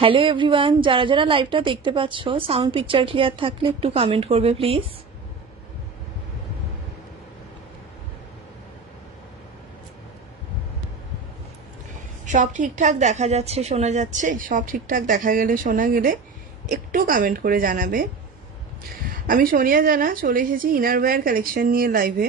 Hello everyone, যারা যারা লাইভটা দেখতে পাচ্ছ সাউন্ড পিকচার ক্লিয়ার থাকলে একটু কমেন্ট করবে প্লিজ। সব ঠিকঠাক দেখা যাচ্ছে, শোনা যাচ্ছে? সব ঠিকঠাক দেখা গেলে, শোনা গেলে একটু কমেন্ট করে জানাবে। আমি সোনিয়া জানা চলে এসেছি ইনারওয়্যার কালেকশন নিয়ে লাইভে।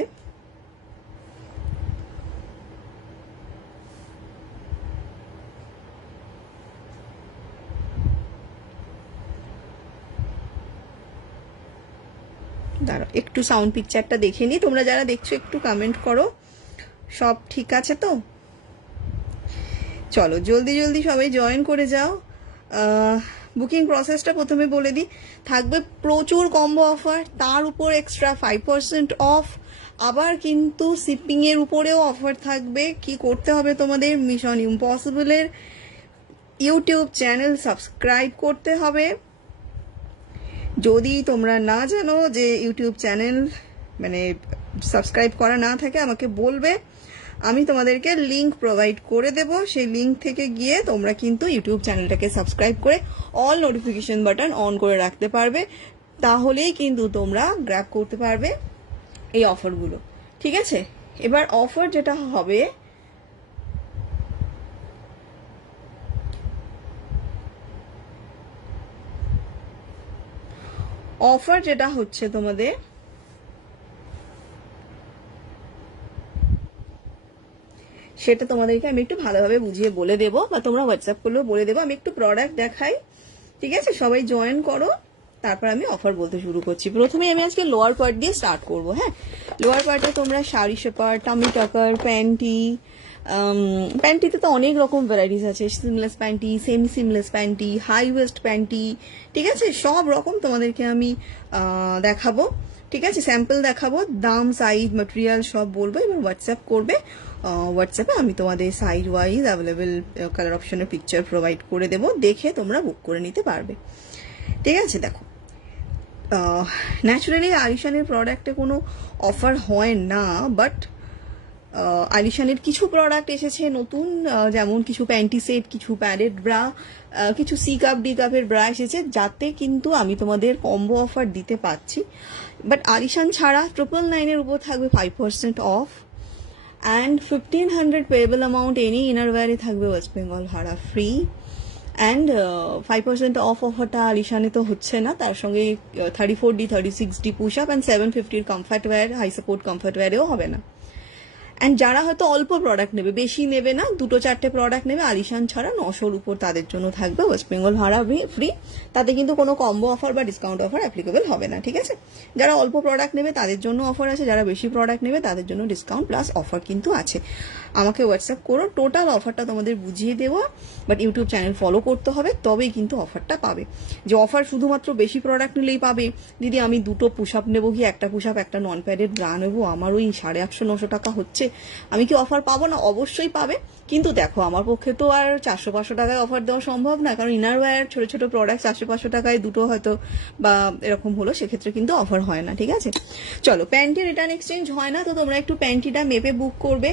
দাঁড়াও একটু সাউন্ড পিকচারটা দেখে নি। তোমরা যারা দেখছো একটু কমেন্ট করো সব ঠিক আছে তো। চলো জলদি জলদি সবাই জয়েন করে যাও। বুকিং প্রসেসটা প্রথমে বলে দিই। থাকবে প্রচুর কম্বো অফার, তার উপর এক্সট্রা 5% অফ, আবার কিন্তু শিপিং এর উপরেও অফার থাকবে। কি করতে হবে তোমাদের? মিশন ইম্পসিবলের ইউটিউব চ্যানেল সাবস্ক্রাইব করতে হবে। যদি তোমরা না জানো যে ইউটিউব চ্যানেল মানে সাবস্ক্রাইব করা না থাকে আমাকে বলবে, আমি তোমাদেরকে লিংক প্রোভাইড করে দেব। সেই লিংক থেকে গিয়ে তোমরা কিন্তু ইউটিউব চ্যানেলটাকে সাবস্ক্রাইব করে অল নোটিফিকেশন বাটন অন করে রাখতে পারবে। তাহলেই কিন্তু তোমরা গ্র্যাব করতে পারবে এই অফারগুলো, ঠিক আছে? এবার অফার যেটা হবে, অফার যেটা হচ্ছে তোমাদের, সেটা তোমাদেরকে আমি একটু ভালোভাবে বুঝিয়ে বলে দেবো, বা তোমরা হোয়াটসঅ্যাপ করলেও বলে দেবো। আমি একটু প্রোডাক্ট দেখাই, ঠিক আছে? সবাই জয়েন করো, তারপর আমি অফার বলতে শুরু করছি। প্রথমে আমি আজকে লোয়ার পার্ট দিয়ে স্টার্ট করবো। হ্যাঁ, লোয়ার পার্টে তোমরা sari shaper, tummy tucker, panty, প্যান্টিতে তো অনেক রকম ভ্যারাইটিস আছে। Seamless panty, semi seamless panty, high waist panty, ঠিক আছে? সব রকম তোমাদেরকে আমি দেখাবো, ঠিক আছে? স্যাম্পল দেখাবো, দাম, সাইজ, ম্যাটেরিয়াল সব বলবো। এবার হোয়াটসঅ্যাপ করবে, হোয়াটসঅ্যাপে আমি তোমাদের সাইজ ওয়াইজ অ্যাভেলেবেল কালার অপশনের পিকচার প্রোভাইড করে দেবো, দেখে তোমরা বুক করে নিতে পারবে, ঠিক আছে? দেখো, ন্যাচারালি আলিশানের প্রোডাক্টে কোনো অফার হয় না, বাট আলিশানের কিছু প্রোডাক্ট এসেছে নতুন, যেমন কিছু প্যান্টি সেট, কিছু প্যাডেড ব্রা, কিছু সি কাপ ডি কাপের ব্রা এসেছে, যাতে কিন্তু আমি তোমাদের কম্বো অফার দিতে পারছি। বাট আলিশান ছাড়া 999 এর উপর থাকবে 5% off, and 1500 payable amount any ইনারওয়্যারে থাকবে ওয়েস্ট বেঙ্গল ভাড়া ফ্রি। অ্যান্ড 5% অফ অফারটা আলিশানে তো হচ্ছে না, তার সঙ্গে 34D 36D push up and 750 comfort wear, high support comfort ওয়্যারেও হবে না। অ্যান্ড যারা হয়তো অল্প প্রোডাক্ট নেবে, বেশি নেবে না, 2-4টে প্রোডাক্ট নেবে, আলিশান ছাড়া 900-র উপর, তাদের জন্য থাকবে ওয়েস্ট বেঙ্গল ভাড়া ফ্রি। তাতে কিন্তু কোনো কম্বো অফার বা ডিসকাউন্ট অফার অ্যাপ্লিকেবল হবে না, ঠিক আছে? যারা অল্প প্রোডাক্ট নেবে তাদের জন্য অফার আছে, যারা বেশি প্রোডাক্ট নেবে তাদের জন্য ডিসকাউন্ট প্লাস অফার কিন্তু আছে। আমাকে হোয়াটসঅ্যাপ করো, টোটাল অফারটা তোমাদের বুঝিয়ে দেবো। বাট ইউটিউব চ্যানেল ফলো করতে হবে, তবেই কিন্তু অফারটা পাবে। যে অফার শুধুমাত্র বেশি প্রোডাক্ট নিলেই পাবে, দিদি আমি 2টো পুশ আপ নেবো, কি একটা পুশ আপ একটা নন প্যাডেড ব্রা নেবো, আমার ওই 850-900 টাকা হচ্ছে, আমি কি অফার পাবো না? অবশ্যই পাবে। কিন্তু দেখো, আমার পক্ষে তো আর 400-500 টাকায় অফার দেওয়া সম্ভব না, কারণ ইনারওয়্যার ছোট ছোট প্রোডাক্ট 400-500 টাকায় দুটো হয়তো বা এরকম হলো, সেক্ষেত্রে কিন্তু অফার হয় না, ঠিক আছে? চলো, প্যান্টি রিটার্ন এক্সচেঞ্জ হয় না, তো তোমরা একটু প্যান্টিটা মেপে বুক করবে।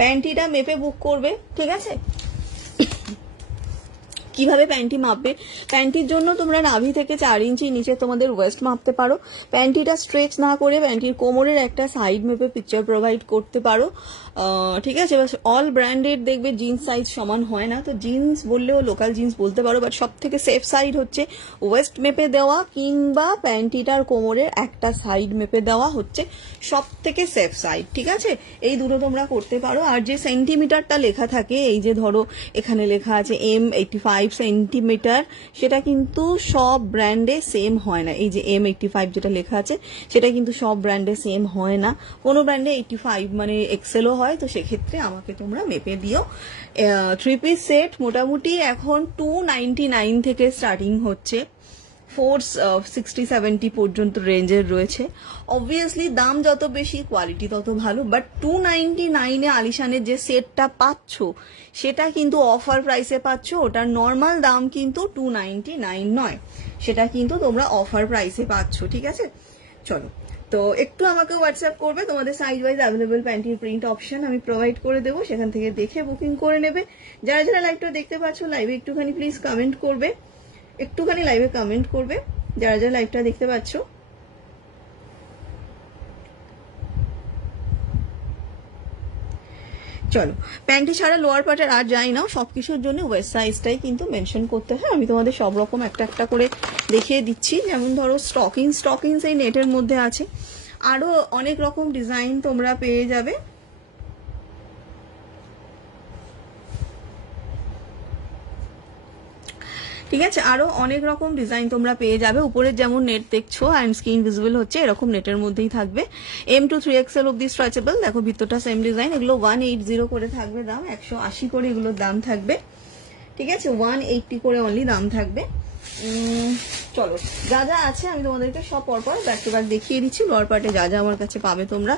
প্যান্টিটা মেপে বুক করবে, ঠিক আছে? কিভাবে প্যান্টি মাপবে? প্যান্টির জন্য তোমরা নাভি থেকে 4 ইঞ্চি নিচে তোমাদের ওয়েস্ট মাপতে পারো। প্যান্টিটা স্ট্রেচ না করে প্যান্টির কোমরের একটা সাইড মেপে পিকচার প্রোভাইড করতে পারো, ঠিক আছে? অল ব্র্যান্ডেড দেখবে জিন্স সাইজ সমান হয় না, তো জিন্স বললেও লোকাল জিন্স বলতে পারো, বাট সব থেকে সেফ সাইড হচ্ছে ওয়েস্ট মেপে দেওয়া, কিংবা প্যান্টিটার কোমরের একটা সাইড মেপে দেওয়া হচ্ছে সব থেকে সেফ সাইড, ঠিক আছে? এই দুটো তোমরা করতে পারো। আর যে সেন্টিমিটারটা লেখা থাকে, এই যে ধরো এখানে লেখা আছে M85 সেন্টিমিটার, সেটা কিন্তু সব ব্র্যান্ডে সেম হয় না। এই যে M85 যেটা লেখা আছে, সেটা কিন্তু সব ব্র্যান্ডে সেম হয় না, কোনো ব্র্যান্ডে 85 মানে এক্সেলও হয়, তো সেক্ষেত্রে আমাকে তোমরা মেপে দিও। 3 পিস সেট মোটামুটি এখন 299 থেকে স্টার্টিং হচ্ছে, 460-70 পর্যন্ত রেঞ্জের রয়েছে। অবভিয়াসলি দাম যত বেশি কোয়ালিটি তত ভালো, বাট 299-এ আলিশানের যে সেটটা পাচ্ছ সেটা কিন্তু অফার প্রাইসে পাচ্ছ। ওটার নর্মাল দাম কিন্তু 299 নয়, সেটা কিন্তু তোমরা অফার প্রাইসে পাচ্ছ, ঠিক আছে? চলো, তো একটু আমাকে হোয়াটসঅ্যাপ করবে, তোমাদের সাইজ ওয়াইজ অ্যাভেলেবল প্যান্টির প্রিন্ট অপশন আমি প্রোভাইড করে দেবো, সেখান থেকে দেখে বুকিং করে নেবে। যারা যারা লাইভটা দেখতে পাচ্ছ লাইভে একটুখানি প্লিজ কমেন্ট করবে, একটুখানি লাইভে কমেন্ট করবে যারা যারা লাইভটা দেখতে পাচ্ছ। চলো, প্যান্টি ছাড়া লোয়ার পার্টের আর যাই না, সবকিছুর জন্য ওয়েস্ট সাইজটাই কিন্তু মেনশন করতে হয়। আমি তোমাদের সব রকম একটা একটা করে দেখিয়ে দিচ্ছি। যেমন ধরো স্টকিংস এই নেটের মধ্যে আছে, আরো অনেক রকম ডিজাইন তোমরা পেয়ে যাবে। ঠিক আছে, আরো অনেক রকম ডিজাইন তোমরা পেয়ে যাবে। উপরের যেমন নেট দেখছো অ্যান্ড স্ক্রিন ভিজিবল হচ্ছে, এরকম নেটের মধ্যেই থাকবে। M2 3XL অব্দি স্ট্রেচেবল, দেখো ভিতরটা সেম ডিজাইন। এগুলো 180 করে থাকবে দাম, 180 করে এগুলোর দাম থাকবে। ঠিক আছে, 180 করে অনলি দাম থাকবে। চলো, যা যা আছে আমি তোমাদেরকে সব পরপর ব্যাক টু ব্যাক দেখিয়ে দিচ্ছি। লোয়ার পার্টে যা যা আমার কাছে পাবে তোমরা।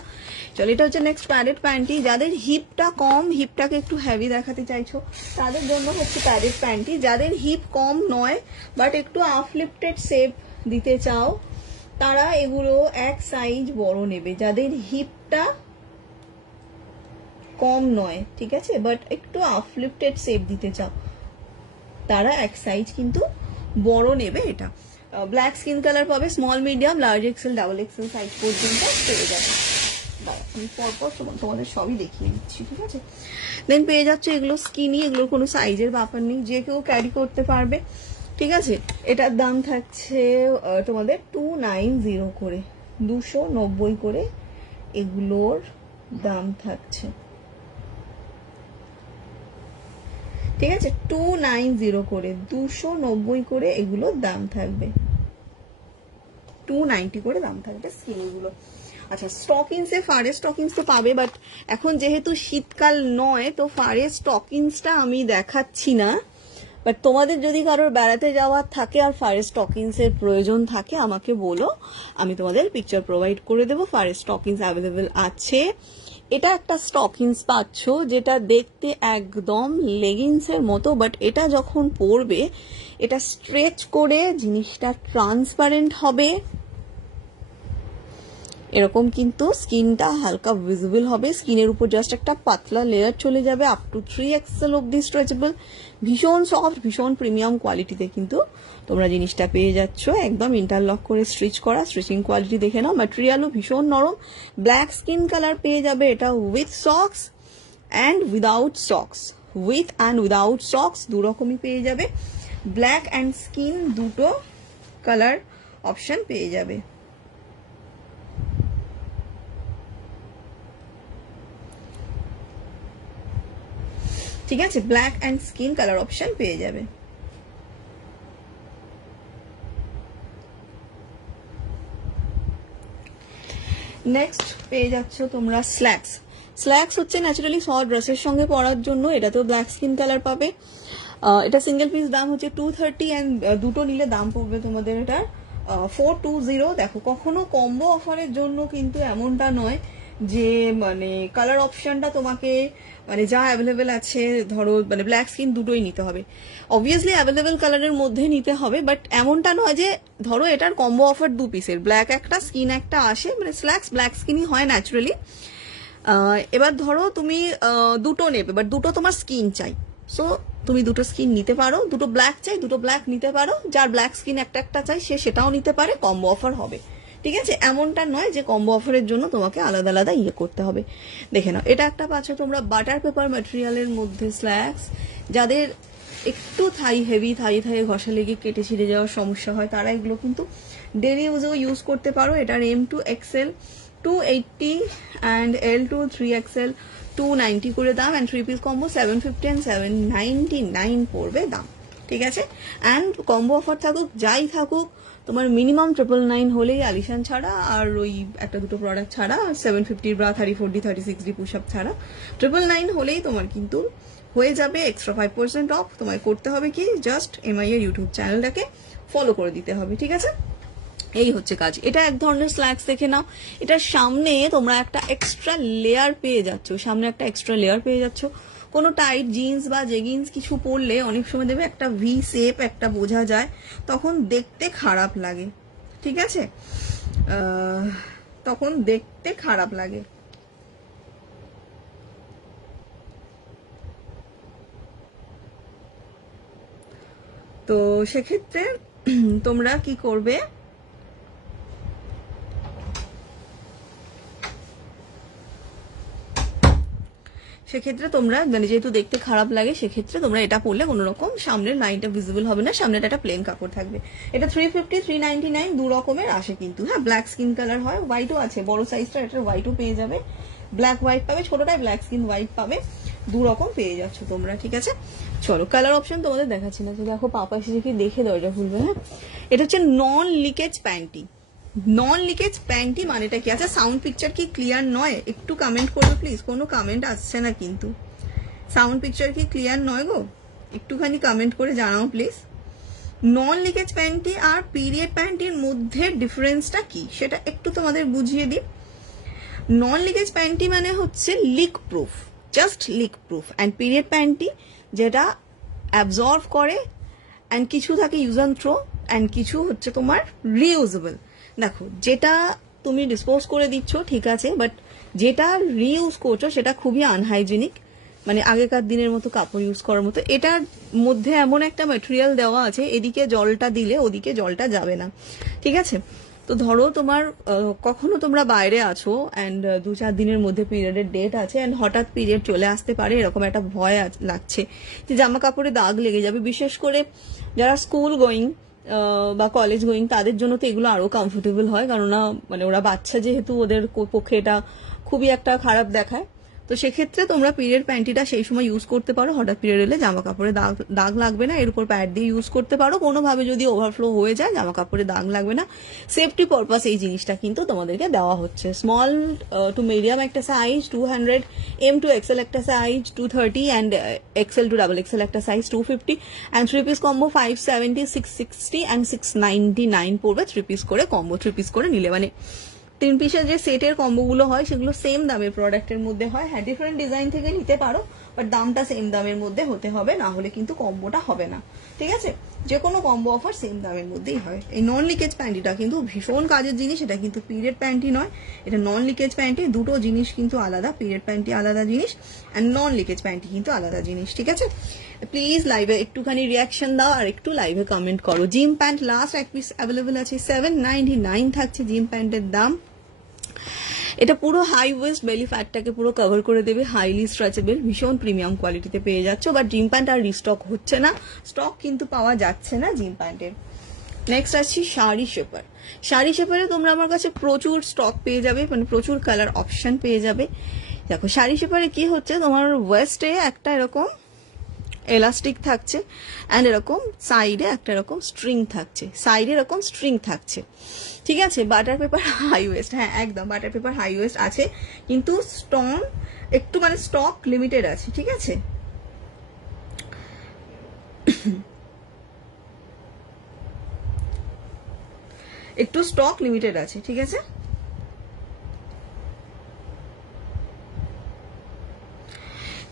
চলো, এটা হচ্ছে নেক্সট প্যাডেড প্যান্টি। যাদের হিপটা কম, হিপটাকে একটু হেভি দেখাতে চাইছো তাদের জন্য হচ্ছে প্যাডেড প্যান্টি। যাদের হিপ কম নয় বাট একটু আফলিফটেড শেপ দিতে চাও তারা এগুলো এক সাইজ বড় নেবে। যাদের হিপটা কম নয়, ঠিক আছে, বাট একটু আফলিফটেড শেপ দিতে চাও তারা এক সাইজ কিন্তু বড় নেবে। এটা ব্ল্যাক স্কিন কালার পাবে, small medium large Excel double XL size পর্যন্ত পেয়ে যাবে। আমি পরপর তোমাদের সবই দেখিয়ে দিচ্ছি, ঠিক আছে। দেন পেয়ে যাচ্ছে এগুলো স্কিনি, এগুলোর কোনো সাইজের ব্যাপার নেই, যে কেউ ক্যারি করতে পারবে। ঠিক আছে, এটার দাম থাকছে তোমাদের 290 করে, 290 করে এগুলোর দাম থাকছে। ঠিক আছে, 290 করে, 290 করে এগুলোর দাম থাকবে, 290 করে দাম থাকবে স্কিনগুলো। আচ্ছা, স্টকিংসে ফারেস্ট স্টকিংস তো পাবে, বাট এখন যেহেতু শীতকাল নয় তো ফারেস্ট স্টকিংসটা আমি দেখাচ্ছি না। বাট তোমাদের যদি কারোর বেড়াতে যাওয়ার থাকে আর ফারেস্ট স্টকিংসের প্রয়োজন থাকে আমাকে বলো, আমি তোমাদের পিকচার প্রোভাইড করে দেবো। ফারেস্ট স্টকিংস অ্যাভেলেবেল আছে। এটা একটা স্টকিংস পাচ্ছ যেটা দেখতে একদম লেগিংসের মতো, বাট এটা যখন পরবে এটা স্ট্রেচ করে জিনিসটা ট্রান্সপারেন্ট হবে, এরকম কিন্তু স্কিনটা হালকা ভিজিবল হবে। স্কিনের উপর জাস্ট একটা পাতলা লেয়ার চলে যাবে। আপ টু 3XL অব্দি স্ট্রেচেবল, ভীষণ সফট, ভীষণ প্রিমিয়াম কোয়ালিটিতে কিন্তু তোমরা জিনিসটা পেয়ে যাচ্ছ। একদম ইন্টারলক করে স্টিচ করা, স্টিচিং কোয়ালিটি দেখে নাও। ম্যাটেরিয়ালও ভীষণ নরম। ব্ল্যাক স্কিন কালার পেয়ে যাবে এটা with socks and without socks. With and without socks দু রকমই পেয়ে যাবে। ব্ল্যাক অ্যান্ড স্কিন দুটো কালার অপশন পেয়ে যাবে। ঠিক আছে, black and skin colour option পেয়ে যাবে। নেক্সট পেয়ে যাচ্ছ তোমরা স্ল্যাক্স। স্ল্যাক্স হচ্ছে ন্যাচারালি শর্ট ড্রেসের সঙ্গে পরার জন্য। এটা তো ব্ল্যাক স্কিন কালার পাবে। এটা সিঙ্গেল পিস দাম হচ্ছে 230 অ্যান্ড দুটো নিলে দাম পড়বে তোমাদের এটার 420। দেখো, কখনো কম্বো অফারের জন্য কিন্তু এমনটা নয় যে মানে কালার অপশনটা তোমাকে মানে যা অ্যাভেলেবেল আছে, ধরো মানে ব্ল্যাক স্কিন দুটোই নিতে হবে। অবভিয়াসলি অ্যাভেলেবেল কালারের মধ্যে নিতে হবে, বাট এমনটা নয় যে ধরো এটার কম্বো অফার 2 পিসের ব্ল্যাক একটা স্কিন একটা আসে, মানে স্ল্যাক্স ব্ল্যাক স্কিনই হয় ন্যাচারালি। এবার ধরো তুমি দুটো নেবে, বাট দুটো তোমার স্কিন চাই, সো তুমি দুটো স্কিন নিতে পারো। দুটো ব্ল্যাক চাই, দুটো ব্ল্যাক নিতে পারো। যার ব্ল্যাক স্কিন একটা একটা চাই সে সেটাও নিতে পারে, কম্বো অফার হবে। ঠিক আছে, এমনটা নয় যে কম্বো অফারের জন্য তোমাকে আলাদা আলাদা করতে হবে। দেখে নাও, এটা একটা পাচ্ছ তোমরা বাটার পেপার ম্যাটেরিয়ালের মধ্যে স্ল্যাক্স। যাদের একটু হেভি থাই ঘষা লেগে কেটে ছিঁড়ে যাওয়ার সমস্যা হয় তারা এগুলো কিন্তু ডেলি ইউজেও ইউজ করতে পারো। এটার M2 XL 280 and L2 3XL 290 করে দাম, অ্যান্ড 3 পিস কম্বো 750 অ্যান্ড 799 পড়বে দাম। ঠিক আছে, অ্যান্ড কম্বো অফার থাকুক যাই থাকুক, তোমার মিনিমাম 999 হলেই আলিশান ছাড়া আর ওই একটা দুটো প্রোডাক্ট ছাড়া, 750 bra 34D 36D push up ছাড়া 999 হলেই তোমার কিন্তু হয়ে যাবে এক্সট্রা 5% অফ। তোমায় করতে হবে কি, জাস্ট MI এর ইউটিউব চ্যানেলটাকে ফলো করে দিতে হবে। ঠিক আছে, এই হচ্ছে কাজ। এটা এক ধরনের স্ল্যাক্স দেখে নাও। এটার সামনে তোমরা একটা এক্সট্রা লেয়ার পেয়ে যাচ্ছ, সামনে একটা এক্সট্রা লেয়ার পেয়ে যাচ্ছ। কোনো টাইট জিন্স বা জেগিন্স কিছু পরলে অনেক সময় দেবে একটা ভি শেপ একটা বোঝা যায়, তখন দেখতে খারাপ লাগে। ঠিক আছে, তখন দেখতে খারাপ লাগে। তো সেক্ষেত্রে তোমরা কি করবে, সেক্ষেত্রে তোমরা মানে যেহেতু দেখতে খারাপ লাগে সেক্ষেত্রে তোমরা এটা পরলে কোনো রকম সামনের লাইনটা ভিজিবল হবে না, সামনেটা একটা প্লেন কাপড় থাকবে। এটা 350 399 দু রকমের আসে কিন্তু, হ্যাঁ ব্ল্যাক স্কিন কালার হয়, হোয়াইটও আছে, বড় সাইজটা এটা হোয়াইটও পেয়ে যাবে, ব্ল্যাক হোয়াইট পাবে, ছোটটায় ব্ল্যাক স্কিন হোয়াইট পাবে, দু রকম পেয়ে যাচ্ছ তোমরা, ঠিক আছে। চলো কালার অপশন তোমাদের দেখাচ্ছি না, তো দেখো পাপা এসে কি দেখে দরজা খুলবে। হ্যাঁ এটা হচ্ছে নন লিকেজ প্যান্টি। নন লিকেজ প্যান্টি মানেটা কি? আচ্ছা সাউন্ড পিকচার কি ক্লিয়ার নয়? একটু কমেন্ট করবে প্লিজ, কোনো কমেন্ট আসছে না কিন্তু। সাউন্ড পিকচার কি ক্লিয়ার নয় গো? একটুখানি কমেন্ট করে জানাও প্লিজ। নন লিকেজ প্যান্টি আর পিরিয়ড প্যান্টির মধ্যে ডিফারেন্সটা কি সেটা একটু তোমাদের বুঝিয়ে দিই। নন লিকেজ প্যান্টি মানে হচ্ছে leak proof, just leak proof, and period panty যেটা অ্যাবজর্ভ করে, অ্যান্ড কিছু থাকে ইউজ অ্যান্ড থ্রো, অ্যান্ড কিছু হচ্ছে তোমার রিইউজেবল। দেখো যেটা তুমি ডিসপোজ করে দিচ্ছ ঠিক আছে, বাট যেটা রিইউজ করছো সেটা খুবই আনহাইজেনিক, মানে আগেকার দিনের মতো কাপড় ইউজ করার মতো। এটার মধ্যে এমন একটা ম্যাটেরিয়াল দেওয়া আছে, এদিকে জলটা দিলে ওদিকে জলটা যাবে না, ঠিক আছে। তো ধরো তোমার কখনো তোমরা বাইরে আছো অ্যান্ড 2-4 দিনের মধ্যে পিরিয়ডের ডেট আছে, অ্যান্ড হঠাৎ পিরিয়ড চলে আসতে পারে, এরকম একটা ভয় লাগছে যে জামা কাপড়ে দাগ লেগে যাবে। বিশেষ করে যারা স্কুল গোয়িং বা কলেজ গোয়িং তাদের জন্য তো এগুলো আরো কমফোর্টেবল হয়, কারণ মানে ওরা বাচ্চা যেহেতু, ওদের পক্ষে এটা খুবই একটা খারাপ দেখায়। তো সেক্ষেত্রে তোমরা পিরিয়ড প্যান্টিটা সেই সময় ইউজ করতে পারো, হঠাৎ পিরিয়ড এলে জামা কাপড়ে দাগ লাগবে না, এর উপর প্যাড দিয়ে ইউজ করতে পারো, কোনোভাবে যদি ওভারফ্লো হয়ে যায় জামা কাপড়ে দাগ লাগবে না, সেফটি পারপাস এই জিনিসটা কিন্তু তোমাদেরকে দেওয়া হচ্ছে। স্মল টু মিডিয়াম একটা সাইজ 200, M to XL একটা size 230, and XL to XXL একটা size 250, and 3 piece combo 570, 660 and 699 পড়বে 3 পিস করে কম্বো, 3 পিস করে নিলে। মানে 3 পিসের যে সেটের কম্বোগুলো হয় সেগুলো সেম দামের প্রোডাক্টের মধ্যে হয়, হ্যাঁ ডিফারেন্ট ডিজাইন থেকে নিতে পারো, বাট দামটা সেম দামের মধ্যে হতে হবে, না হলে কিন্তু কম্বোটা হবে না, ঠিক আছে। যে কোনো কম্বো অফার সেম দামের মধ্যেই হয়। এই নন লিকেজ প্যান্টিটা কিন্তু ভীষণ কাজের জিনিস, এটা কিন্তু পিরিয়ড প্যান্টি নয়, এটা নন লিকেজ প্যান্টি, দুটো জিনিস কিন্তু আলাদা, পিরিয়ড প্যান্টি আলাদা জিনিস অ্যান্ড নন লিকেজ প্যান্টি কিন্তু আলাদা জিনিস, ঠিক আছে। প্লিজ লাইভে একটুখানি রিয়াকশন দাও আর একটু লাইভে কমেন্ট করো। জিম প্যান্ট লাস্ট এক পিস অ্যাভেলেবেল আছে, 799 থাকছে জিম প্যান্টের দাম। এটা পুরো হাই ওয়েস্ট বেলি ফ্যাটটাকে পুরো কভার করে দেবে, হাইলি স্ট্রেচেবল, ভীষণ প্রিমিয়াম কোয়ালিটিতে পেয়ে যাচ্ছ, বাট জিম প্যান্ট আর রিস্টক হচ্ছে না, স্টক কিন্তু পাওয়া যাচ্ছে না জিম প্যান্টের। নেক্সট আসছি শাড়ি শেপার। শাড়ি শেপারে তোমরা আমার কাছে প্রচুর স্টক পেয়ে যাবে, মানে প্রচুর কালার অপশন পেয়ে যাবে। দেখো শাড়ি শেপারে কি হচ্ছে, তোমার ওয়েস্টে একটা এরকম এলাস্টিক থাকছে, অ্যান্ড এরকম সাইডে একটা এরকম স্ট্রিং থাকছে, সাইডে এরকম স্ট্রিং থাকছে, ঠিক আছে। বাটার পেপার হাই ওয়েস্ট, হ্যাঁ একদম বাটার পেপার হাই ওয়েস্ট আছে, কিন্তু স্টক একটু মানে স্টক লিমিটেড আছে, ঠিক আছে। একটু স্টক লিমিটেড আছে, ঠিক আছে।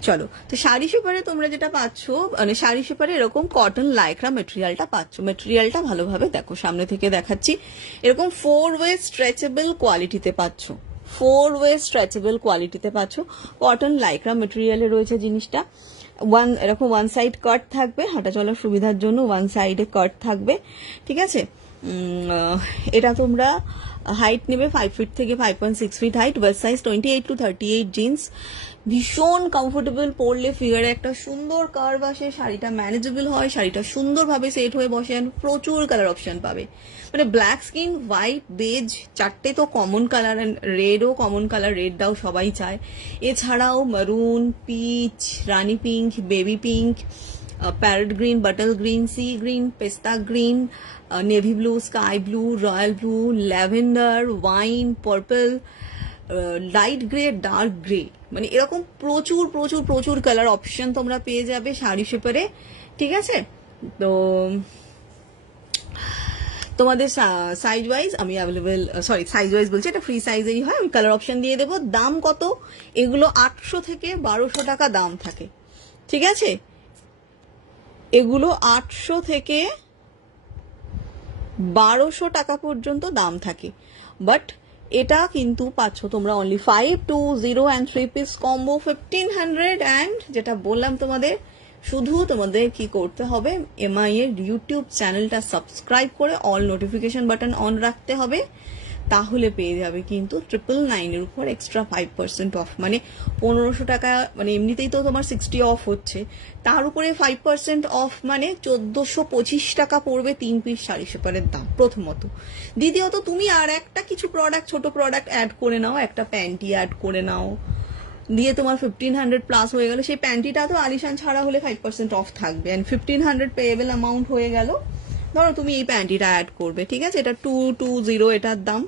চলো, তো শাড়ি শেপারে তোমরা যেটা পাচ্ছ, মানে শাড়ি শেপারে এরকম কটন লাইক্রা মেটেরিয়ালটা পাচ্ছ। মেটেরিয়ালটা ভালোভাবে দেখো, সামনে থেকে দেখাচ্ছি, এরকম 4 ওয়ে স্ট্রেচেবল কোয়ালিটিতে পাচ্ছ, 4 ওয়ে স্ট্রেচেবল কোয়ালিটিতে পাচ্ছ, কটন লাইক্রা মেটেরিয়ালে রয়েছে জিনিসটা। এরকম ওয়ান সাইড কাট থাকবে, হাঁটা চলার সুবিধার জন্য ওয়ান সাইডে কাট থাকবে, ঠিক আছে। এটা তোমরা হাইট নেবে 5 ফিট থেকে 5.6 feet height, West size 28 to 38 jeans, ভীষণ কমফোর্টেবল, পরলে ফিগারে একটা সুন্দর কার্ভ আসে, শাড়িটা ম্যানেজেবল হয়, শাড়িটা সুন্দরভাবে সেট হয়ে বসে, প্রচুর কালার অপশন পাবে। মানে ব্ল্যাক স্কিন, হোয়াইট, বেজ, চারটে তো কমন কালার, অ্যান্ড রেডও কমন কালার, রেডটাও সবাই চায়। এছাড়াও maroon, peach, rani pink, baby pink, parrot green, bottle green, sea green, pista green, navy blue, sky blue, royal blue, lavender, wine, purple, light grey, dark grey, মানে এরকম প্রচুর প্রচুর প্রচুর কালার অপশন তোমরা পেয়ে যাবে শাড়ি শেপারে, ঠিক আছে। তো তোমাদের সাইজ ওয়াইজ আমি অ্যাভেলেবেল, সরি সাইজ ওয়াইজ বলছি, এটা ফ্রি সাইজেই হয়, আমি কালার অপশন দিয়ে দেবো। দাম কত? এগুলো 800 থেকে 1200 টাকা দাম থাকে, ঠিক আছে। এগুলো 800 থেকে 1200 টাকা পর্যন্ত দাম থাকে, বাট এটা কিন্তু পাচ্ছ তোমরা only 520 and 3 piece combo 1500 and যেটা বললাম তোমাদের শুধু তোমাদের কি করতে হবে এমআই এর ইউটিউব চ্যানেলটা সাবস্ক্রাইব করে অল নোটিফিকেশন বাটন অন রাখতে হবে, তাহলে পেয়ে যাবে কিন্তু 999 এর উপর এক্সট্রা 5% অফ, মানে 1500 টাকা, মানে এমনিতেই তো তোমার 60 অফ হচ্ছে, তার উপরে 5% অফ মানে 1425 টাকা পড়বে 3 পিস শাড়ি সেপারের দাম প্রথমত। দ্বিতীয়ত তুমি আর একটা কিছু প্রোডাক্ট, ছোট প্রোডাক্ট অ্যাড করে নাও, একটা প্যান্টি অ্যাড করে নাও, দিয়ে তোমার 1500 প্লাস হয়ে গেল। সেই প্যান্টিটা তো আলিশান ছাড়া হলে 5% অফ থাকবে, অ্যান্ড 1500 পেয়েবল অ্যামাউন্ট হয়ে গেল। ধরো তুমি এই প্যান্টিটা অ্যাড করবে, ঠিক আছে, এটা 220 এটার দাম,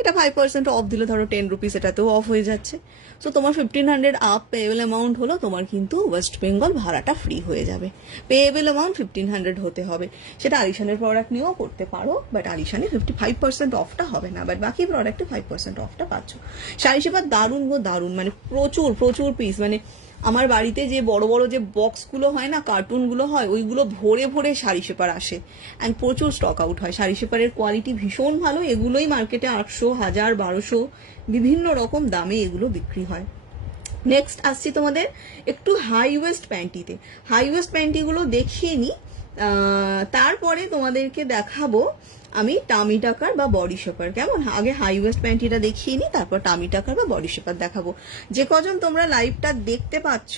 এটা 5% অফ দিলে ধরো 10 রুপিস এটাতেও অফ হয়ে যাচ্ছে। সো তোমার 1500 আপ পেয়েবল অ্যামাউন্ট হলো, তোমার কিন্তু ওয়েস্ট বেঙ্গল ভাড়াটা ফ্রি হয়ে যাবে। পেয়েবল অ্যামাউন্ট 1500 হতে হবে। সেটা আলিশানের প্রোডাক্ট নিয়েও করতে পারো, বাট আলিশানে 55% অফটা হবে না, বাট বাকি প্রোডাক্টে 5% অফটা পাচ্ছ। শাড়ি সেবার দারুণ গো দারুণ, মানে প্রচুর প্রচুর পিস, মানে আমার বাড়িতে যে বড় বড় যে বক্সগুলো হয় না, কার্টুনগুলো হয়, ওইগুলো ভরে ভরে শাড়ি সেপার আসে, অ্যান্ড প্রচুর স্টক আউট হয়। শাড়ি সেপারের কোয়ালিটি ভীষণ ভালো, এগুলোই মার্কেটে 800, 1000, 1200 বিভিন্ন রকম দামে এগুলো বিক্রি হয়। নেক্সট আসছি তোমাদের একটু হাই ওয়েস্ট প্যান্টিতে। হাই ওয়েস্ট প্যান্টিগুলো দেখিয়ে নি, তারপরে তোমাদেরকে দেখাবো আমি টামি টাকার বা বডি শেপার। কেমন, আগে হাই ওয়েস্ট প্যান্টিটা দেখিয়ে নি, তারপর টামি টাকার বা বডি শেপার দেখাবো। যে কজন তোমরা লাইভটা দেখতে পাচ্ছ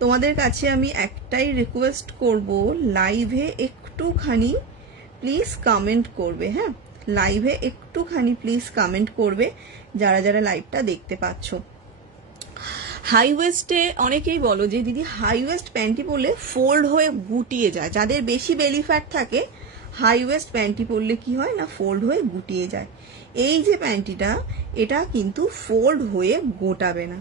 তোমাদের কাছে আমি একটাই রিকোয়েস্ট করব, লাইভে একটুখানি প্লিজ কমেন্ট করবে। হ্যাঁ, লাইভে একটুখানি প্লিজ কমেন্ট করবে যারা যারা লাইভটা দেখতে পাচ্ছ। হাই ওয়েস্টে অনেকেই বলো যে দিদি হাই ওয়েস্ট প্যান্টি পরলে ফোল্ড হয়ে গুটিয়ে যায়, যাদের বেশি বেলি ফ্যাট থাকে হাই ওয়েস্ট প্যান্টি পরলে কি হয় না ফোল্ড হয়ে গুটিয়ে যায়। এই যে প্যান্টিটা এটা কিন্তু ফোল্ড হয়ে গোটাবে না,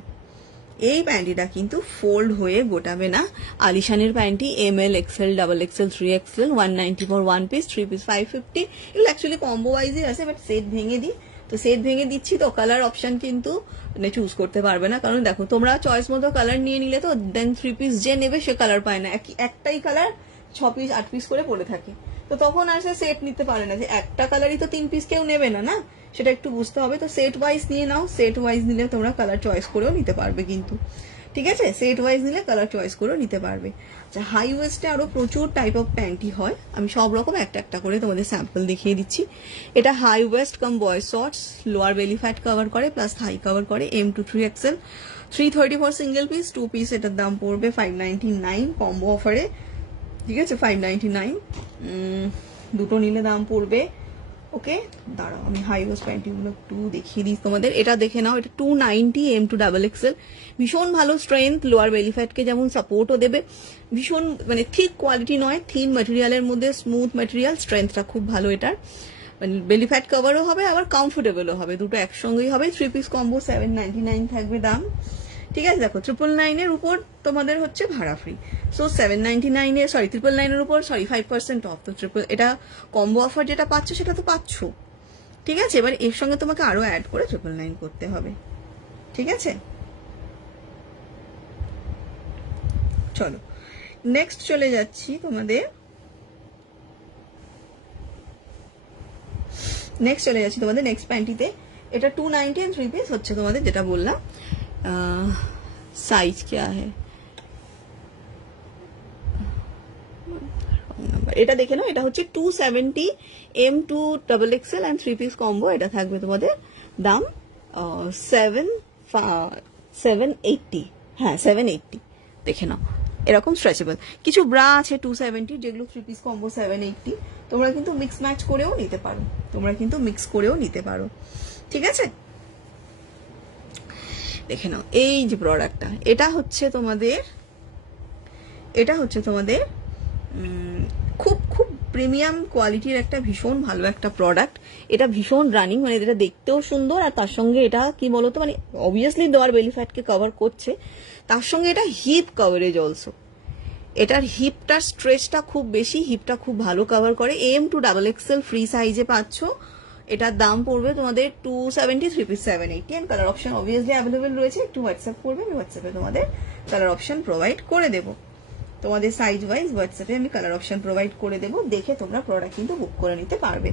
এই প্যান্টিটা কিন্তু ফোল্ড হয়ে গোটাবে না। আলিশানের panty ML, XL, XXL, 3XL 190 for 1 piece, 3 piece 550। এগুলো অ্যাকচুয়ালি কম্বো ওয়াইজই আছে, বাট সেট ভেঙে দিই, তো সেট ভেঙে দিচ্ছি তো কালার অপশন কিন্তু চুজ করতে পারবে না, কারণ দেখো তোমরা চয়েস মতো কালার নিয়ে নিলে তো দেন 3 পিস যে নেবে সে কালার পায় না, একটাই কালার 6 পিস 8 পিস করে পড়ে থাকে, তো তখন আর সে সেট নিতে পারে না, যে একটা কালারই তো 3 পিস কেউ নেবে না, না সেটা একটু বুঝতে হবে। তো সেট ওয়াইজ নিয়ে নাও, সেট ওয়াইজ নিলে তোমরা কালার চয়েস করেও নিতে পারবে কিন্তু, ঠিক আছে, সেট ওয়াইজ নিলে কালার চয়েস করেও নিতে পারবে। আচ্ছা, হাই ওয়েস্টে আরো প্রচুর টাইপ অফ প্যান্টি হয়, আমি সব রকম একটা একটা করে তোমাদের স্যাম্পল দেখিয়ে দিচ্ছি। এটা high waist cum boy shorts, lower belly fat cover করে প্লাস থাই কভার করে, M to 3XL, 330 for single piece, 2 piece এটার দাম পড়বে 599 কম্বো অফারে, ঠিক আছে 599। দুটো নিলে দাম পড়বে, ওকে দাঁড়াও আমি হাই ওয়েস্ট প্যান্টিগুলো একটু দেখিয়ে দিই তোমাদের। এটা দেখে নাও, এটা 290 M to XXL, ভীষণ ভালো স্ট্রেংথ, লোয়ার বেলি ফ্যাটকে যেমন সাপোর্টও দেবে, ভীষণ মানে থিক কোয়ালিটি নয়, থিন ম্যাটেরিয়ালের মধ্যে স্মুথ ম্যাটেরিয়াল, স্ট্রেংথটা খুব ভালো এটার, মানে বেলি ফ্যাট কভারও হবে আবার কমফোর্টেবলও হবে, দুটো একসঙ্গেই হবে। 3 পিস কম্বো 799 থাকবে দাম, ঠিক আছে। দেখো 999 এর উপর তোমাদের হচ্ছে ভাড়া ফ্রি, সো 799 এর সরি 999 এর উপর 5% অফ, তো এটা কম্বো অফার যেটা পাচ্ছ সেটা তো পাচ্ছ, ঠিক আছে। এবার এর সঙ্গে তোমাকে আরো অ্যাড করে 999 করতে হবে, ঠিক আছে। চলো নেক্সট চলে যাচ্ছি তোমাদের, নেক্সট প্যান্টিতে। এটা 290 এন্ড 3 পিস হচ্ছে তোমাদের, যেটা বললাম साइज क्या है, এটা দেখে নাও, এটা হচ্ছে 270 M to XXL and 3 piece combo, এটা থাকবে তোমাদের দাম 780, হ্যাঁ 780, দেখে নাও এরকম স্ট্রেচেবল। কিছু ব্রা আছে 270 যেগুলো 3 পিস কম্বো 780, তোমরা কিন্তু মিক্স ম্যাচ করেও নিতে পারো, ঠিক আছে। দেখে নাও এই যে প্রোডাক্টটা, এটা হচ্ছে তোমাদের খুব খুব প্রিমিয়াম কোয়ালিটির একটা ভীষণ ভালো একটা প্রোডাক্ট, এটা ভীষণ রানিং, মানে এটা দেখতেও সুন্দর, আর তার সঙ্গে এটা কি বলতো মানে অবভিয়াসলি লোয়ার বেলি ফ্যাটকে কভার করছে, তার সঙ্গে এটা হিপ কভারেজ অলসো, এটার হিপটার স্ট্রেচটা খুব বেশি, হিপটা খুব ভালো কভার করে। M to XXL ফ্রি সাইজে পাচ্ছ, এটার দাম পড়বে তোমাদের 270, 3 piece 780, and colour option obviously available রয়েছে, একটু হোয়াটসঅ্যাপ করবে, আমি হোয়াটসঅ্যাপে তোমাদের কালার অপশন প্রোভাইড করে দেবো, তোমাদের সাইজ ওয়াইজ হোয়াটসঅ্যাপে আমি কালার অপশন প্রোভাইড করে দেবো, দেখে তোমরা প্রোডাক্ট কিন্তু বুক করে নিতে পারবে।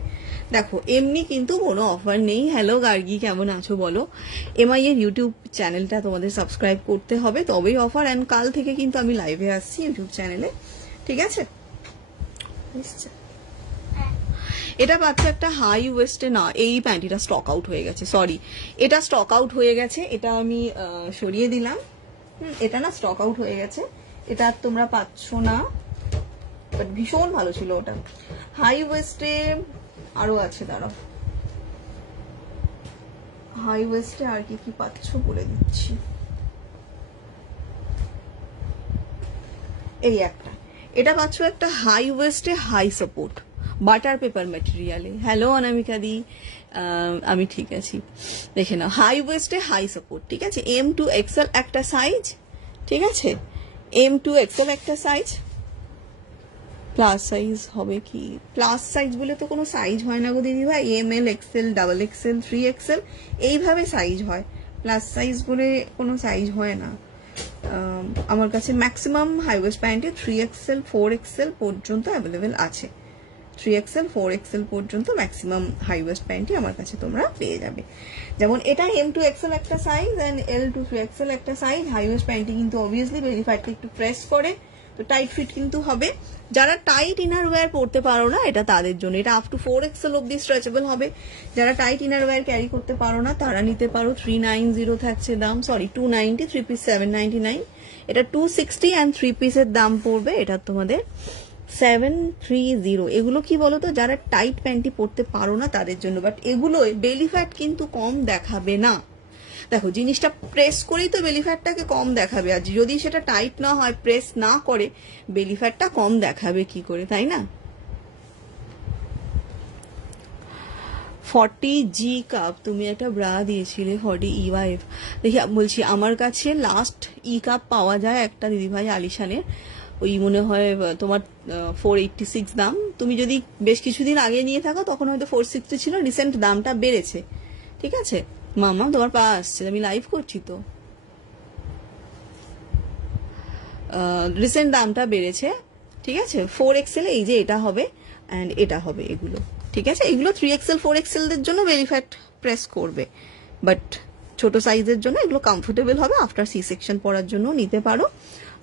দেখো এমনি কিন্তু কোনো অফার নেই। হ্যালো গার্গি, কেমন আছো বলো? এমআই এর ইউটিউব চ্যানেলটা তোমাদের সাবস্ক্রাইব করতে হবে, তবেই অফার। অ্যান্ড কাল থেকে কিন্তু আমি লাইভে আসছি ইউটিউব চ্যানেলে, ঠিক আছে? এটা পাচ্ছ একটা হাই ওয়েস্টে, না এই প্যান্টিটা স্টক আউট হয়ে গেছে, সরি এটা স্টক আউট হয়ে গেছে, এটা আমি সরিয়ে দিলাম। এটা না স্টক আউট হয়ে গেছে, এটা তোমরা পাচ্ছ না, বাট ভীষণ ভালো ছিল ওটা। হাই ওয়েস্টে আরো আছে, দাঁড়াও, হাই ওয়েস্টে আর কি কি পাচ্ছ বলে দিচ্ছি। এই একটা, এটা পাচ্ছ একটা হাই ওয়েস্টে হাই সাপোর্ট বাটার পেপার ম্যাটেরিয়ালে। হ্যালো অনামিকা দি, আমি ঠিক আছি, দেখে নাও। হাই ওয়েস্টে হাই সাপোর্ট, ঠিক আছে? M2XL একটা সাইজ, ঠিক আছে? M2XL একটা সাইজ, প্লাস সাইজ হবে কি? প্লাস সাইজ বলে তো কোনো সাইজ হয় না গো দিদি ভাই। ML, XL, XXL, 3XL এইভাবে সাইজ হয়, প্লাস সাইজ বলে কোনো সাইজ হয় না। আমার কাছে ম্যাক্সিমাম হাই ওয়েস্ট প্যান্টে 3XL 4XL পর্যন্ত অ্যাভেলেবেল আছে। 3XL 4XL পর্যন্ত ম্যাক্সিমাম হাই ওয়েস্ট প্যান্টই আমার কাছে তোমরা পেয়ে যাবে। যেমন এটা M2XL একটা সাইজ অ্যান্ড L2 3XL একটা সাইজ। হাই ওয়েস্ট প্যান্টটি কিন্তু অবভিয়াসলি বেলি ফ্যাটকে একটু প্রেস করে, তো টাইট ফিট কিন্তু হবে। যারা টাইট ইনার ওয়্যার পরতে পারো না, এটা তাদের জন্য। এটা আপ টু 4XL অব্দি স্ট্রেচেবল হবে। যারা টাইট ইনার ওয়্যার ক্যারি করতে পারো না তারা নিতে পারো। 390 থাকছে দাম, সরি 290, 3 পিস 799, এটা 260 অ্যান্ড 3 পিসের দাম পড়বে এটা তোমাদের 730। এগুলো কি বলতো, যারা টাইট প্যান্টি পরতে পারো না তাদের জন্য, বাট এগুলো বেলি ফ্যাট কিন্তু কম দেখাবে না। দেখো জিনিসটা প্রেস করেই তো বেলি ফ্যাটটাকে কম দেখাবে, আর যদি সেটা টাইট না হয়, প্রেস না করে, বেলি ফ্যাটটা কম দেখাবে কি করে, তাই না? 40G কাপ তুমি একটা ব্রা দিয়েছিলে, 40EYF। দেখি বলছি, আমার কাছে লাস্ট ই কাপ পাওয়া যায় একটা দিদিভাই আলিশানের, ওই মনে হয় তোমার 486 দাম। তুমি যদি বেশ কিছুদিন আগে নিয়ে থাকো তখন হয়তো 460 ছিল, রিসেন্ট দামটা বেড়েছে, ঠিক আছে? মামা তোমার পা আসছে, আমি লাইভ করছি তো, রিসেন্ট দামটা বেড়েছে, ঠিক আছে? 4XL এই যে এটা হবে অ্যান্ড এটা হবে, এগুলো ঠিক আছে? এগুলো 3XL 4XL দের জন্য বেলি ফ্যাট প্রেস করবে, বাট ছোট সাইজের জন্য এগুলো কমফোর্টেবল হবে। আফটার সি সেকশন পরার জন্য নিতে পারো।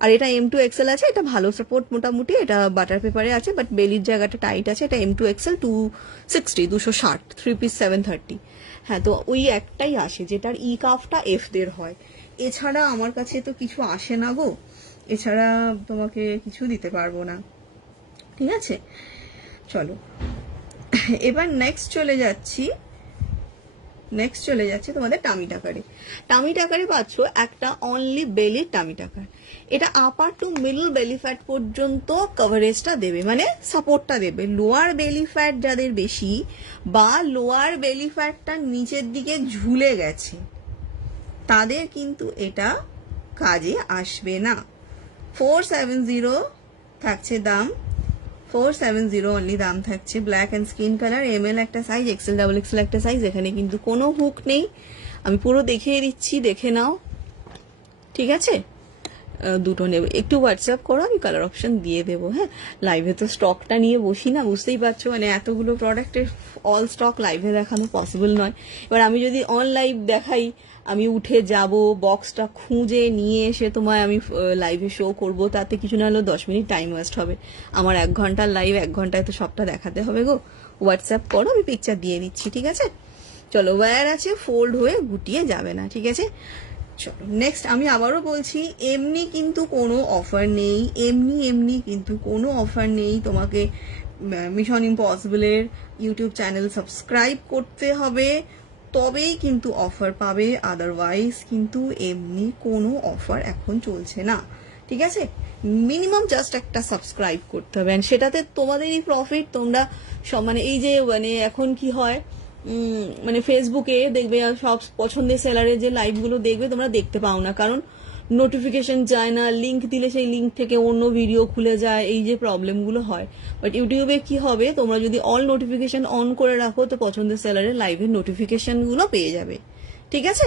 আর এটা M2XL আছে, এটা ভালো সাপোর্ট মোটামুটি, এটা বাটার পেপারে আছে, বাট বেলির জায়গাটা টাইট আছে। এটা M2XL 260, 3 পিস 730। হ্যাঁ, তো ওই একটাই আসে যেটার ই কাফটা F দের হয়, এছাড়া আমার কাছে তো কিছু আসে না গো, এছাড়া তোমাকে কিছু দিতে পারবো না, ঠিক আছে? চলো এবার নেক্সট চলে যাচ্ছি তোমাদের টামি টাকারে। টামি টাকারে পাচ্ছ একটা অনলি বেলি টামি টাকার। এটা আপার টু মিডল বেলি ফ্যাট পর্যন্ত কভারেজটা দেবে, মানে সাপোর্টটা দেবে। লোয়ার বেলি ফ্যাট যাদের বেশি, বা লোয়ার বেলি ফ্যাটটা নিচের দিকে ঝুলে গেছে, তাদের কিন্তু এটা কাজে আসবে না। 470 থাকছে দাম, 470 অনলি দাম থাকছে। Black and skin colour, ML একটা সাইজ, XL XXL একটা সাইজ। এখানে কিন্তু কোনো হুক নেই, আমি পুরো দেখিয়ে দিচ্ছি, দেখে নাও, ঠিক আছে? দুটো নেবে, একটু হোয়াটসঅ্যাপ করো, আমি কালার অপশন দিয়ে দেবো। হ্যাঁ, লাইভে তো স্টকটা নিয়ে বসি না, বুঝতেই পারছো, মানে এতগুলো প্রোডাক্টের অল স্টক লাইভে দেখানো পসিবল নয়। এবার আমি যদি অন লাইভ দেখাই, আমি উঠে যাব, বক্সটা খুঁজে নিয়ে এসে তোমায় আমি লাইভে শো করব, তাতে কিছু না হলেও 10 মিনিট টাইম ওয়েস্ট হবে। আমার 1 ঘন্টার লাইভ, 1 ঘন্টায় তো সবটা দেখাতে হবে গো। হোয়াটসঅ্যাপ করো, আমি পিকচার দিয়ে দিচ্ছি, ঠিক আছে? চলো, ওয়্যার আছে, ফোল্ড হয়ে গুটিয়ে যাবে না, ঠিক আছে? চলো নেক্সট, আমি আবারও বলছি, এমনি কিন্তু কোনো অফার নেই, এমনি কিন্তু কোনো অফার নেই। তোমাকে মিশন ইম্পসিবলের ইউটিউব চ্যানেল সাবস্ক্রাইব করতে হবে, তবেই কিন্তু অফার পাবে, আদারওয়াইজ কিন্তু এমনি কোনো অফার এখন চলছে না, ঠিক আছে? মিনিমাম জাস্ট একটা সাবস্ক্রাইব করতে হবে, অ্যান্ড সেটাতে তোমাদেরই প্রফিট। তোমরা সব মানে এই যে মানে এখন কি হয়, মানে ফেসবুকে দেখবে সব পছন্দের সেলারের যে লাইভগুলো দেখবে, তোমরা দেখতে পাও না, কারণ নোটিফিকেশন যায় না, লিঙ্ক দিলে সেই লিঙ্ক থেকে অন্য ভিডিও খুলে যায়, এই যে প্রবলেমগুলো হয়। বাট ইউটিউবে কি হবে, তোমরা যদি অল নোটিফিকেশন অন করে রাখো, তো পছন্দের সেলারের লাইভের নোটিফিকেশনগুলো পেয়ে যাবে, ঠিক আছে?